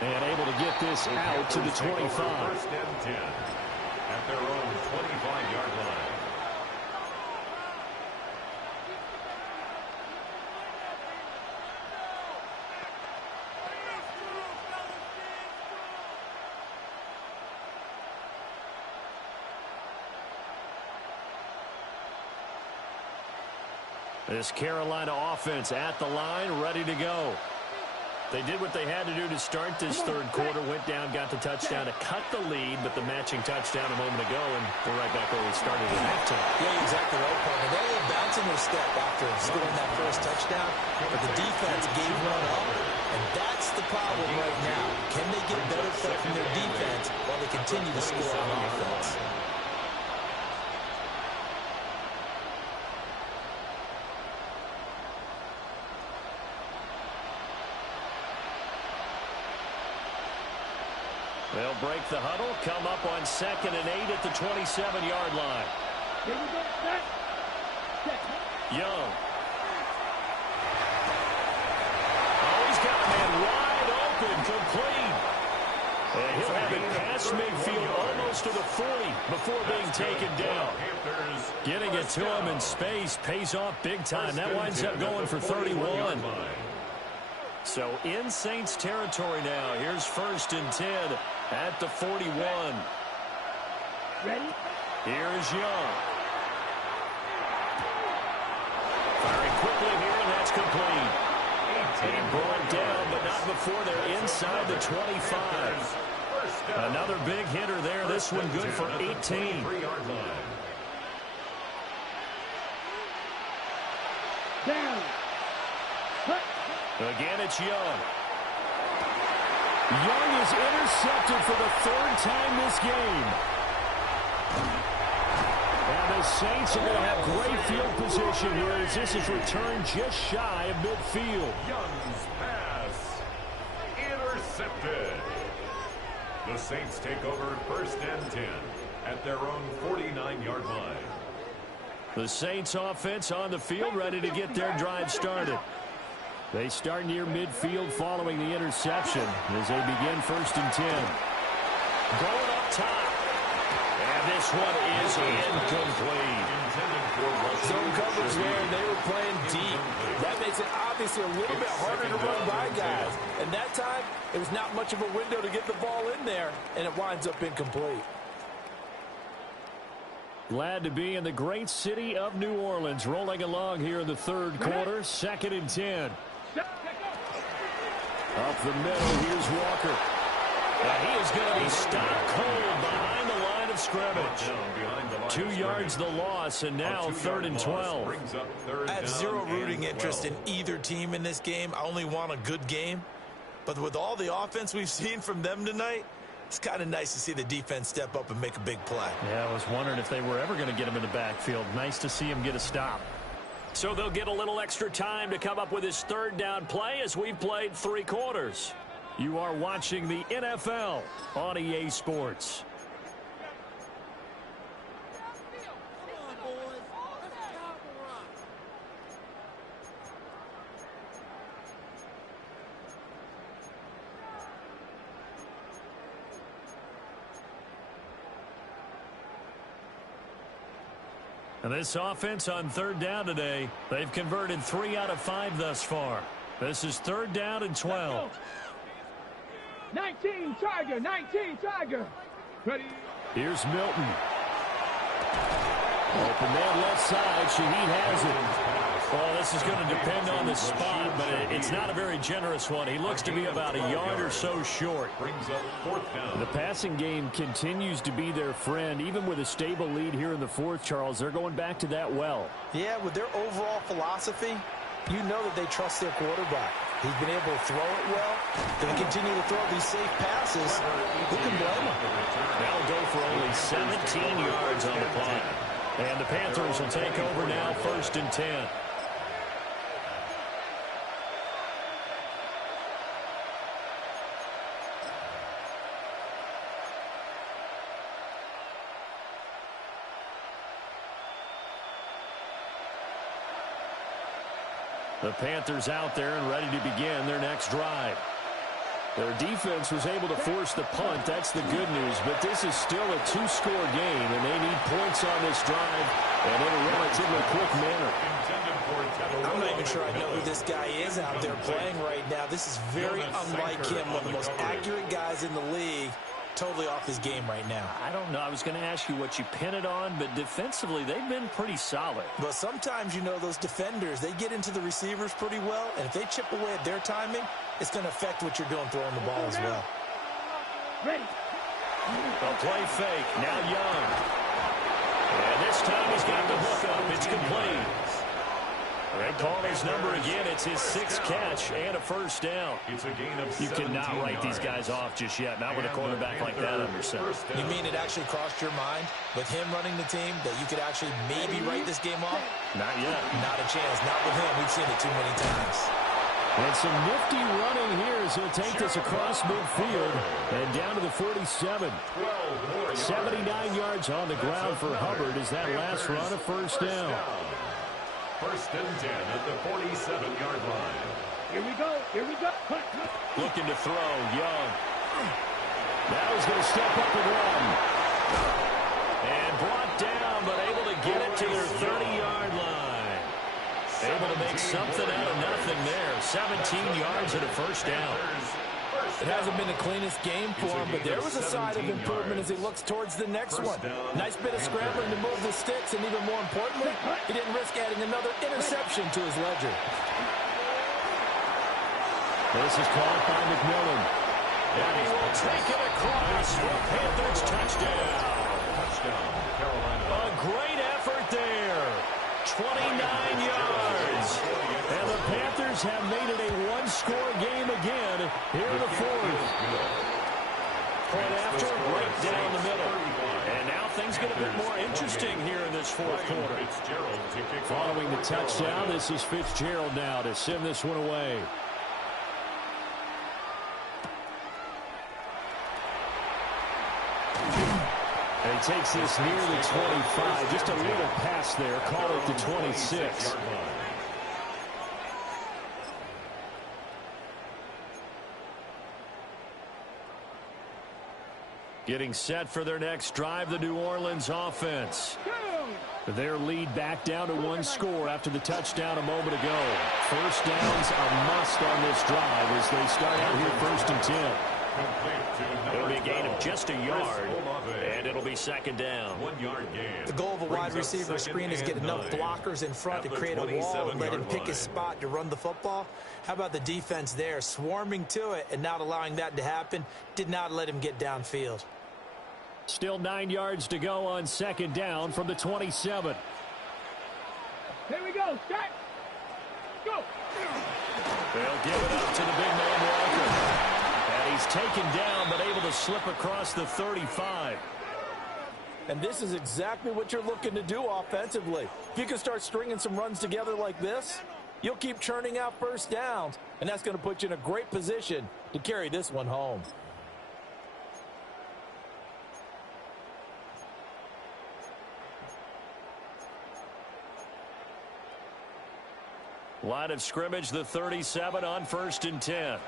And able to get this out to the 25. 1st and 10 at their own 25-yard line. This Carolina offense at the line, ready to go. They did what they had to do to start this 3rd quarter, went down, got the touchdown to cut the lead, but the matching touchdown a moment ago, and we're right back where we started at halftime. Yeah, exactly right, partner. They were bouncing their step after scoring that first touchdown, but the defense gave one up, and that's the problem right now. Can they get better play from their defense while they continue to score on offense? They'll break the huddle, come up on 2nd and 8 at the 27-yard line. Here we go. Set. Young. Oh, he's got a man wide open, complete. And he'll have it past midfield almost to the 40 before being taken down. Getting it to him in space pays off big time. That winds up going for 31. So in Saints territory now. Here's 1st and 10 at the 41. Ready? Here is Young. Firing quickly here, and that's complete. And brought down, but not before they're inside the 25. Another big hitter there. This one good for 18. Down. Again, it's Young. Young is intercepted for the 3rd time this game. And the Saints are going to have great field position here as this is returned just shy of midfield. Young's pass intercepted. The Saints take over 1st and 10 at their own 49-yard line. The Saints offense on the field, ready to get their drive started. They start near midfield following the interception as they begin 1st and 10. Going up top. And this one is incomplete. Zone coverage there, and they were playing deep. That makes it obviously a little bit harder to run by guys. And that time, it was not much of a window to get the ball in there, and it winds up incomplete. Glad to be in the great city of New Orleans, rolling along here in the third quarter. 2nd and 10. Up the middle, here's Walker. And he is going to be stopped cold behind the line of scrimmage. 2 yards the loss, and now 3rd and 12. I have zero rooting interest in either team in this game. I only want a good game. But with all the offense we've seen from them tonight, it's kind of nice to see the defense step up and make a big play. Yeah, I was wondering if they were ever going to get him in the backfield. Nice to see him get a stop. So they'll get a little extra time to come up with his 3rd down play as we've played 3 quarters. You are watching the NFL on EA Sports. And this offense on 3rd down today, they've converted 3 out of 5 thus far. This is 3rd down and 12. 19 Tiger. Ready. Here's Milton. Open man left side. Shaheed has it. Well, this is going to depend on the spot, but it's not a very generous one. He looks to be about a yard or so short. The passing game continues to be their friend. Even with a stable lead here in the 4th, Charles, they're going back to that well. Yeah, with their overall philosophy, you know that they trust their quarterback. He's been able to throw it well. They continue to throw these safe passes. Who can blame them? They'll go for only 17 yards on the play. And the Panthers will take over now, 1st and 10. The Panthers out there and ready to begin their next drive. Their defense was able to force the punt. That's the good news. But this is still a 2-score game, and they need points on this drive and in a relatively quick manner. I'm not even sure I know who this guy is out there playing right now. This is very unlike him, one of the most accurate guys in the league. Totally off his game right now. I don't know. I was going to ask you what you pin it on, but defensively, they've been pretty solid. But sometimes, you know, those defenders, they get into the receivers pretty well, and if they chip away at their timing, it's going to affect what you're doing throwing the ball as well. Ready. A play fake. Now Young. And this time he's got the hook up. It's complete. They call his number again. It's his 6th catch and a 1st down. You cannot write these guys off just yet. Not with a quarterback like that under center. You mean it actually crossed your mind with him running the team that you could actually maybe write this game off? Not yet. Not a chance. Not with him. We've seen it too many times. And some nifty running here as he'll take this across midfield and down to the 47. 79 yards on the ground for Hubbard as that last run a 1st down. 1st and 10 at the 47-yard line. Here we go. Looking to throw, Young. Now he's going to step up and run. And brought down, but able to get it to their 30-yard line. Able to make something out of nothing there. 17 yards and a 1st down. It hasn't been the cleanest game for him, but there was a sign of improvement as he looks towards the next one. Nice bit of scrambling to move the sticks, and even more importantly, he didn't risk adding another interception to his ledger. This is caught by McMillan. And he will take it across for a Panthers touchdown. A great effort there. 29 yards. And the Panthers have made it a 1-score game again here in the 4th. Point after, right down the middle. And now things get a bit more interesting here in this 4th quarter. Following the touchdown, this is Fitzgerald now to send this one away. And he takes this near the 25. Just a little pass there. Call it the 26. Getting set for their next drive, the New Orleans offense. Their lead back down to 1 score after the touchdown a moment ago. 1st down's a must on this drive as they start out here 1st and 10. It'll be a gain of just a yard, and it'll be second down. 1 yard gain. The goal of a wide receiver screen is get enough blockers in front to create a wall and let him pick his spot to run the football. How about the defense there, swarming to it and not allowing that to happen? Did not let him get downfield. Still 9 yards to go on second down from the 27. Here we go. Start. Go. They'll give it up to the big man Walker. And he's taken down but able to slip across the 35. And this is exactly what you're looking to do offensively. If you can start stringing some runs together like this, you'll keep churning out first downs, and that's going to put you in a great position to carry this one home. Line of scrimmage, the 37 on 1st and 10.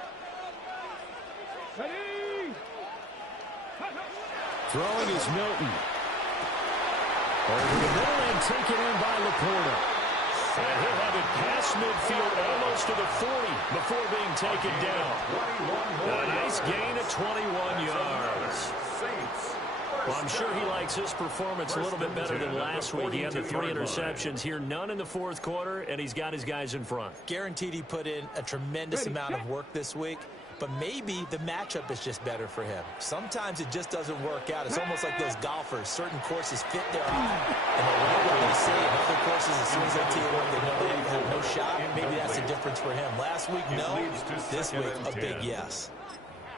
Ready. Throwing is Milton. Over the middle and taken in by Laporta. And he'll have it past midfield almost to the 40 before being taken down. A nice gain of 21 yards. Well, I'm sure he likes his performance a little bit better than last week. He had the 3 interceptions here, none in the 4th quarter, and he's got his guys in front. Guaranteed he put in a tremendous amount of work this week, but maybe the matchup is just better for him. Sometimes it just doesn't work out. It's almost like those golfers. Certain courses fit their eye, and they like what they see. And other courses, as soon as they tee it up, they know they have no shot. Maybe that's the difference for him. Last week, no. This week, a big yes.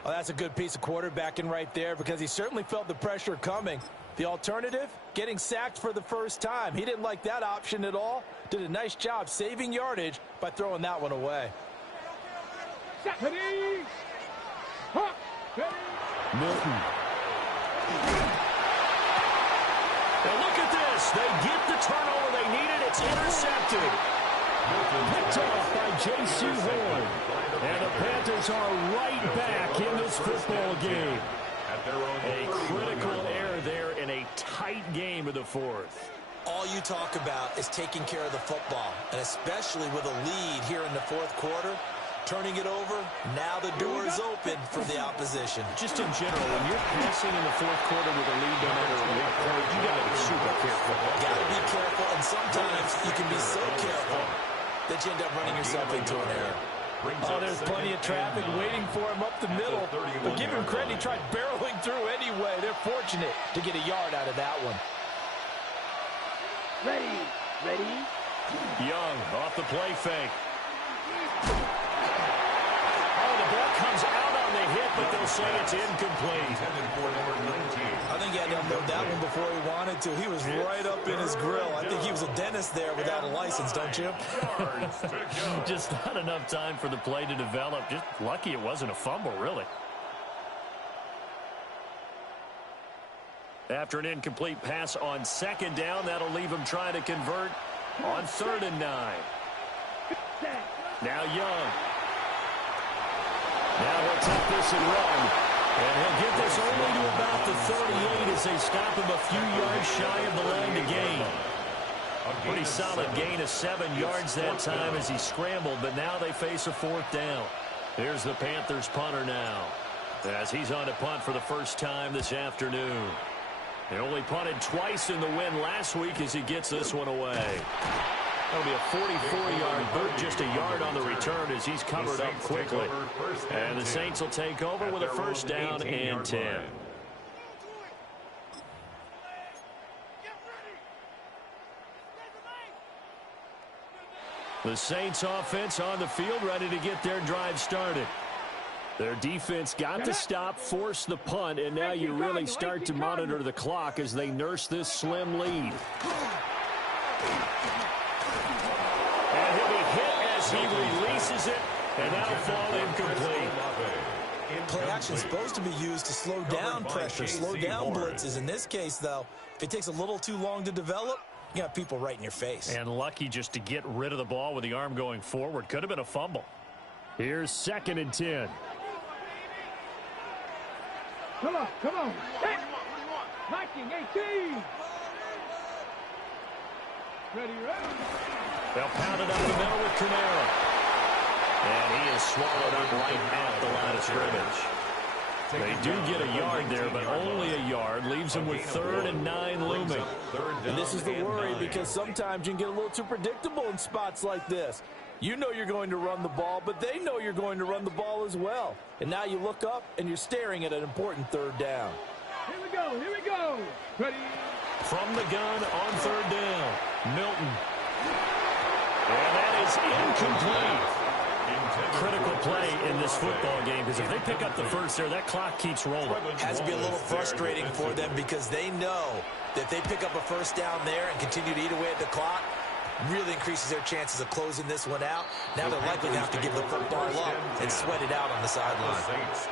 Well, that's a good piece of quarterbacking right there because he certainly felt the pressure coming. The alternative, getting sacked for the first time. He didn't like that option at all. Did a nice job saving yardage by throwing that one away. Milton. Now look at this. They get the turnover they needed. It's intercepted. Picked off by J.C. Horn. And the Panthers are right back in this football game. A critical error there in a tight game of the 4th. All you talk about is taking care of the football, and especially with a lead here in the 4th quarter. Turning it over, now the door is open for the opposition. Just in general, when you're passing in the 4th quarter with a lead, no matter what point, you got to be super careful. Got to be careful, and sometimes you can be so careful that you end up running yourself into an error. Oh, there's plenty of traffic waiting for him up the middle. But give him credit, he tried barreling through anyway. They're fortunate to get a yard out of that one. Ready. Young off the play fake. The ball comes out on the hit, but they'll say it's incomplete. I think he had to unload that one before he wanted to. He was right up in his grill. I think he was a dentist there without a license, don't you? Just not enough time for the play to develop. Just lucky it wasn't a fumble, really. After an incomplete pass on 2nd down, that'll leave him trying to convert on 3rd and 9. Now Young. Now he'll take this and run. And he'll get this only to about the 38 as they stop him a few yards shy of the line to gain. A pretty solid gain of 7 yards that time as he scrambled, but now they face a 4th down. Here's the Panthers punter now, as he's on to punt for the first time this afternoon. He only punted twice in the win last week as he gets this one away. That'll be a 44-yard boot, just a yard on the return as he's covered up quickly. And the Saints will take over with a 1st down and 10. The Saints offense on the field, ready to get their drive started. Their defense got the stop, forced the punt, and now you really start to monitor the clock as they nurse this slim lead. And he'll be hit as he releases it, and that'll fall incomplete. Play action is supposed to be used to slow down pressure, slow down blitzes. In this case, though, if it takes a little too long to develop, you got people right in your face. And lucky just to get rid of the ball with the arm going forward. Could have been a fumble. Here's 2nd and 10. Come on. Marking 18. Ready. They'll pound it up the middle with Camara. And he is swallowed up right at the line of scrimmage. They do get a yard there, but only a yard. Leaves them with 3rd and 9 looming. And this is the worry because sometimes you can get a little too predictable in spots like this. You know you're going to run the ball, but they know you're going to run the ball as well. And now you look up and you're staring at an important 3rd down. Here we go, here we go. Ready? From the gun on 3rd down, Milton. And that is incomplete. Critical play in this football game because if they pick up the first there, that clock keeps rolling. Has to be a little frustrating for them because they know that if they pick up a first down there and continue to eat away at the clock, really increases their chances of closing this one out. Now they're likely to have to give the football up and sweat it out on the sideline.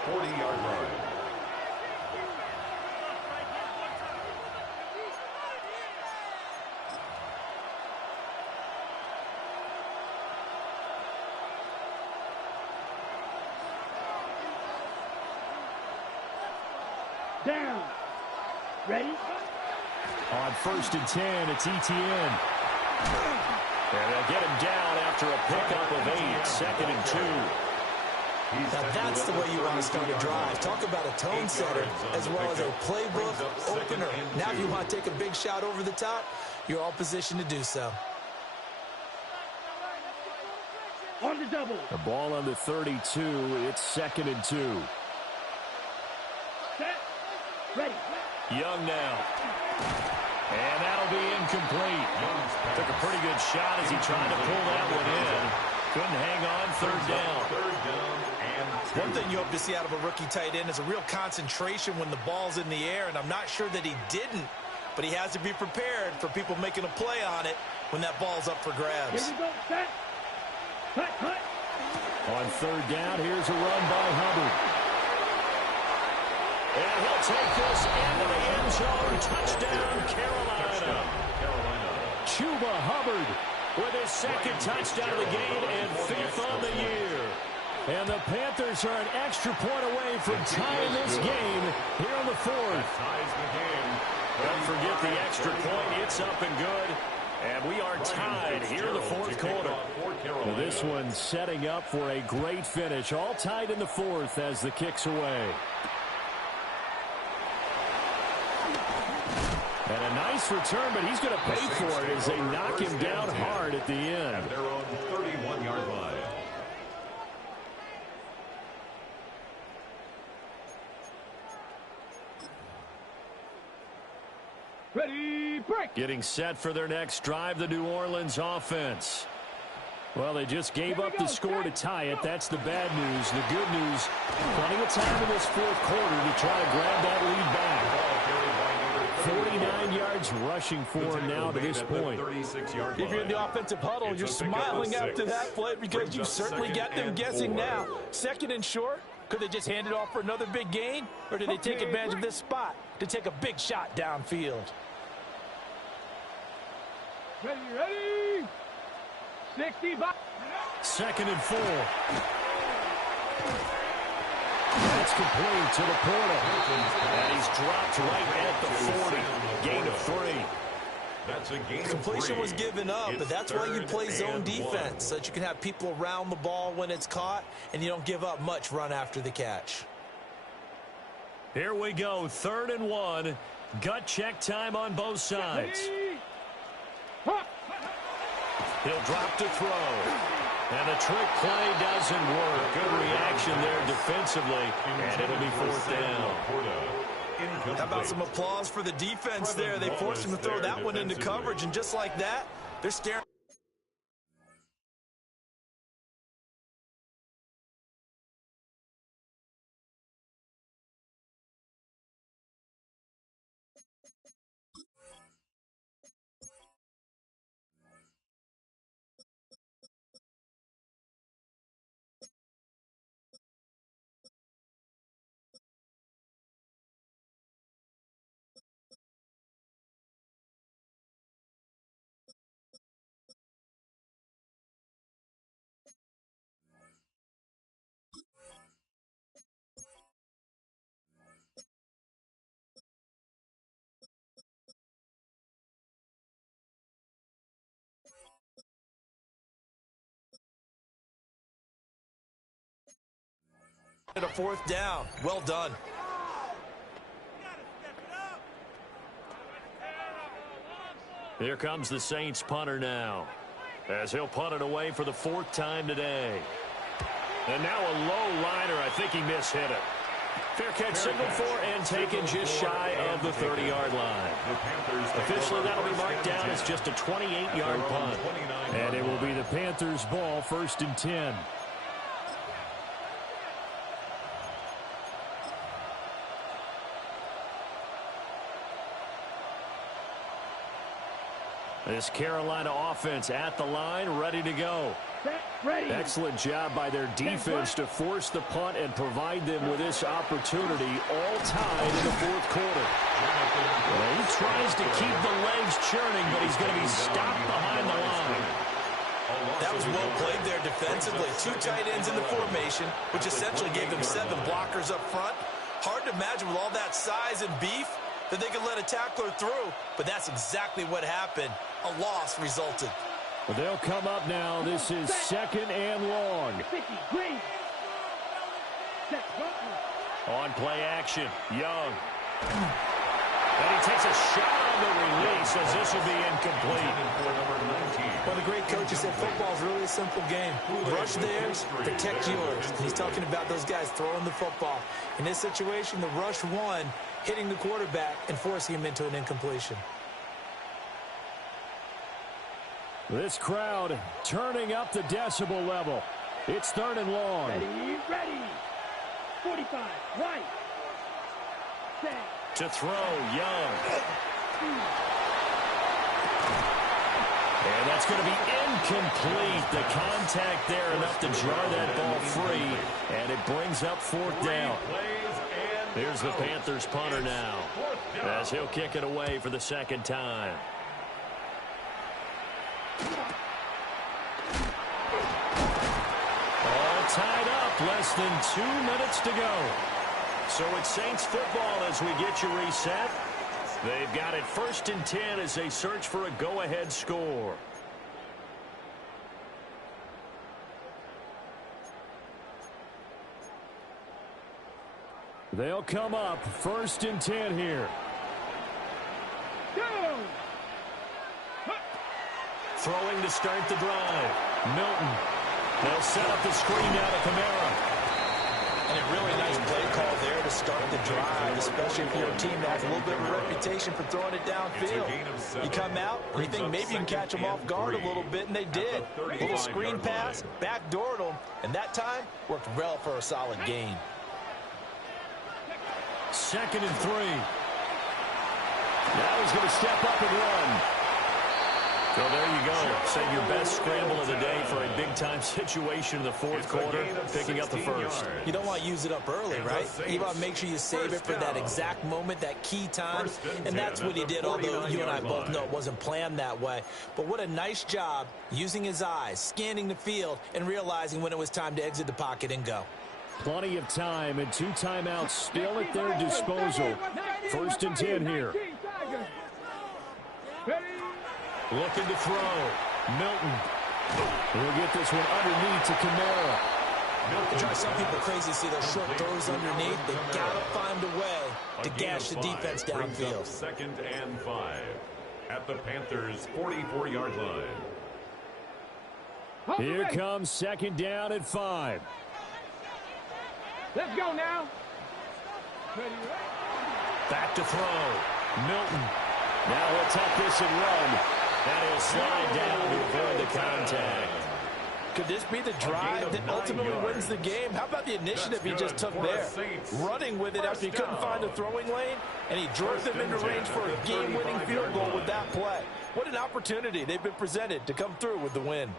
40-yard line. Down. Ready? On 1st and 10, it's ETN. And they'll get him down after a pickup of 8, 2nd and 2. Now that's the way you want to start a drive. Talk about a tone setter as well as a playbook opener. Now if you want to take a big shot over the top, you're all positioned to do so. On the double. The ball on the 32, it's 2nd and 2. Set. Ready. Young now. And that'll be incomplete. Took a pretty good shot as he tried to pull that one in. Couldn't hang on, 3rd down. One thing you hope to see out of a rookie tight end is a real concentration when the ball's in the air, and I'm not sure that he didn't, but he has to be prepared for people making a play on it when that ball's up for grabs. Here we go. Set. Cut, cut. On 3rd down, here's a run by Hubbard. And he'll take this into the end zone. Touchdown, Carolina. Chuba Hubbard with his 2nd touchdown of the game and 5th on the year. And the Panthers are an extra point away from tying this game here in the 4th. Don't forget the extra point. It's up and good. And we are tied here in the 4th quarter. Well, this one setting up for a great finish. All tied in the 4th as the kick's away. And a nice return, but he's going to pay for it as they knock him down hard at the end. At their own 31-yard line. Ready, break. Getting set for their next drive, the New Orleans offense. Well, they just gave up the score to tie it. That's the bad news. The good news, plenty of time in this 4th quarter to try to grab that lead back. 49 yards rushing for him now to this point. If you're in the offensive huddle, you're smiling after that play because you certainly got them guessing now. 2nd and short, could they just hand it off for another big gain? Or did they take advantage of this spot to take a big shot downfield? Ready, ready. 65. 2nd and 4. That's complete to the portal. And he's dropped right at the 40. Gain of 3. That's a gain of 3. Completion was given up, but that's why you play zone defense, so that you can have people around the ball when it's caught, and you don't give up much run after the catch. Here we go, 3rd and 1. Gut check time on both sides. He'll drop to throw. And the trick play doesn't work. Good reaction there defensively, and it'll be 4th down. How about some applause for the defense there? They forced him to throw that one into coverage, and just like that, they're staring. A fourth down. Well done. Here comes the Saints punter now, as he'll punt it away for the 4th time today. And now a low liner. I think he mishit it. Fair catch signaled for and taken just shy of the 30-yard line. Officially, that'll be marked down as just a 28-yard punt. And it will be the Panthers' ball, 1st and 10. This Carolina offense at the line, ready to go. Ready. Excellent job by their defense to force the punt and provide them with this opportunity, all tied in the 4th quarter. Well, he tries to keep the legs churning, but he's going to be stopped behind the line. That was well played there defensively. 2 tight ends in the formation, which essentially gave them 7 blockers up front. Hard to imagine with all that size and beef that they could let a tackler through, but that's exactly what happened. A loss resulted. But they'll come up now. This is 2nd and long. On play action, Young. And he takes a shot on the release as this will be incomplete. Well, the great coach said football is really a simple game. Rush theirs, protect yours. And he's talking about those guys throwing the football. In this situation, the rush won, hitting the quarterback and forcing him into an incompletion. This crowd turning up the decibel level. It's 3rd and long. Ready. 45, right. Set. To throw, Young. And that's going to be incomplete. The contact there enough to jar that ball free. And it brings up 4th down. Here's the Panthers punter now, as he'll kick it away for the 2nd time. All tied up, less than 2 minutes to go. So it's Saints football as we get you reset. They've got it 1st and 10 as they search for a go-ahead score. They'll come up 1st and 10 here. Throwing to start the drive. Milton. They'll set up the screen now to Kamara. And a really nice play call there to start the drive, especially if you're a team that has a little bit of a reputation for throwing it downfield. You come out, and you think maybe you can catch them off guard a little bit, and they did. A little screen pass, backdoored them, and that time worked well for a solid gain. 2nd and 3. Now he's going to step up and run. So there you go. Save your best scramble of the day for a big-time situation in the 4th quarter, picking up the 1st. You don't want to use it up early, right? You want to make sure you save it for that exact moment, that key time, and that's what he did, although you and I both know it wasn't planned that way. But what a nice job using his eyes, scanning the field, and realizing when it was time to exit the pocket and go. Plenty of time and 2 timeouts still at their disposal. 1st and 10 here. Looking to throw. Milton. We'll get this one underneath to Kamara. It drives some people crazy to see those short throws underneath. They got to find a way to gash the defense downfield. 2nd and 5 at the Panthers' 44-yard line. Here comes 2nd down at 5. Let's go now. Back to throw. Milton. Now he'll tuck this and run. And he'll slide down to avoid the contact. Could this be the drive that ultimately wins the game? How about the initiative he just took there? Running with it after he couldn't find a throwing lane, and he drove them into range for a game-winning field goal with that play. What an opportunity they've been presented to come through with the win.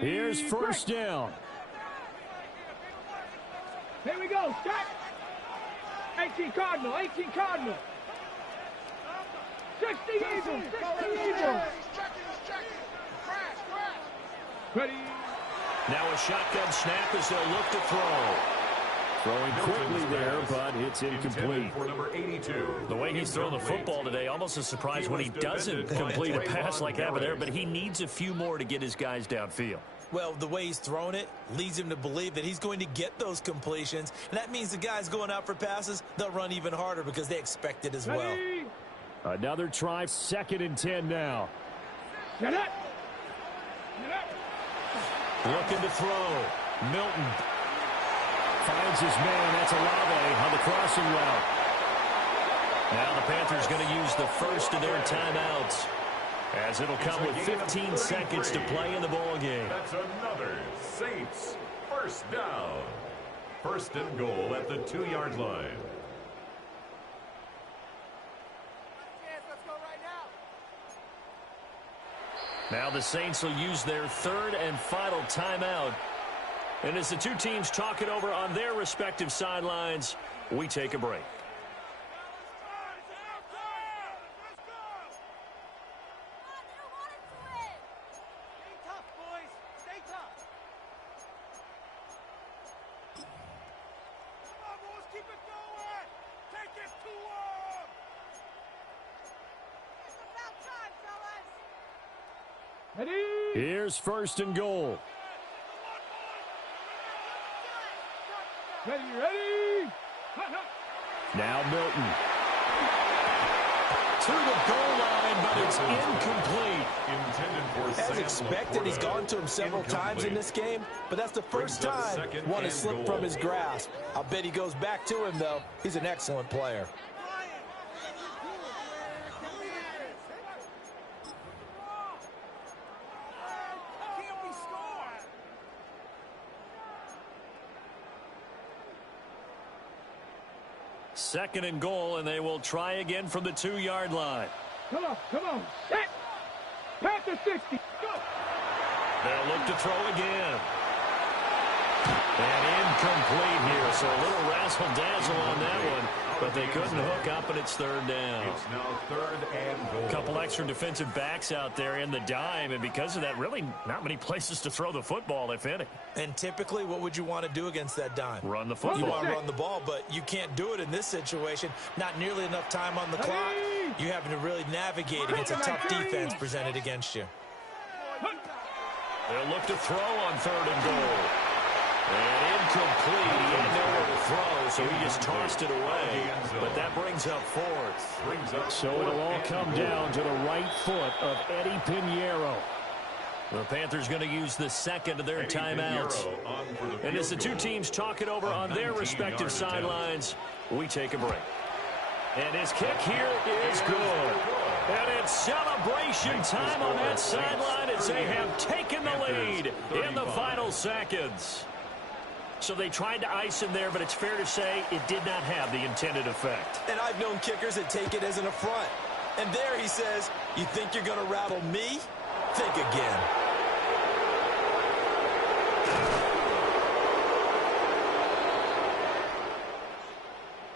Here's 1st down. Here we go. Start. 18 Cardinal. 18 Cardinal. 60 Eagles. 60 Eagles. Ready. Now a shotgun snap as they'll look to throw. Throwing quickly there, but it's incomplete. For number 82. The way he's thrown the football today, almost a surprise when he doesn't complete a pass like that there, but he needs a few more to get his guys downfield. Well, the way he's thrown it leads him to believe that he's going to get those completions, and that means the guys going out for passes, they'll run even harder because they expect it as well. Another try, 2nd and 10 now. Get it! Looking to throw. Milton Finds his man. That's Olave on the crossing route. Now the Panthers going to use the first of their timeouts, as it'll come with 15 seconds to play in the ball game. That's another Saints first down. 1st and goal at the 2-yard line. Now the Saints will use their 3rd and final timeout. And as the two teams talk it over on their respective sidelines, we take a break. Here's 1st and goal. Ready. Now Milton. To the goal line, but it's incomplete. As expected, he's gone to him several times in this game, but that's the first time one has slipped from his grasp. I'll bet he goes back to him, though. He's an excellent player. Second and goal, and they will try again from the 2-yard line. Come on. Set. Panther 60. Go. They'll look to throw again. And incomplete here, so a little razzle-dazzle on that one, but they couldn't hook up, and it's 3rd down. It's now 3rd and goal. A couple extra defensive backs out there in the dime, and because of that, really not many places to throw the football, if any. And typically, what would you want to do against that dime? Run the You football. want to run the ball, but you can't do it in this situation. Not nearly enough time on the clock. You're having to really navigate against a tough defense presented against you. They'll look to throw on 3rd and goal. And incomplete. He had nowhere to throw, so he just tossed it away. But that brings up 4th. So it'll all come down to the right foot of Eddie Pinheiro. The Panthers going to use the 2nd of their timeouts. And as the two teams talk it over on their respective sidelines, we take a break. And his kick here is good. And it's celebration time on that sideline as they have taken the lead in the final seconds. So they tried to ice him there, but it's fair to say it did not have the intended effect. And I've known kickers that take it as an affront. And there he says, you think you're going to rattle me? Think again.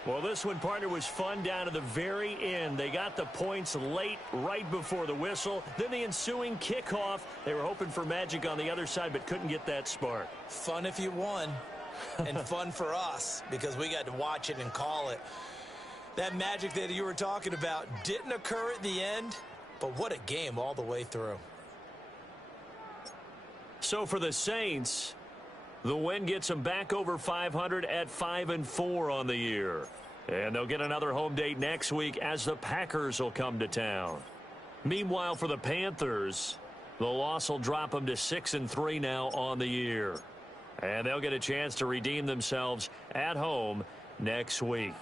Well, this one, partner, was fun down to the very end. They got the points late, right before the whistle. Then the ensuing kickoff. They were hoping for magic on the other side, but couldn't get that spark. Fun if you won. And fun for us because we got to watch it and call it. That magic that you were talking about didn't occur at the end, but what a game all the way through. So for the Saints, the win gets them back over 500 at 5-4 on the year. And they'll get another home date next week as the Packers will come to town. Meanwhile, for the Panthers, the loss will drop them to 6-3 now on the year. And they'll get a chance to redeem themselves at home next week.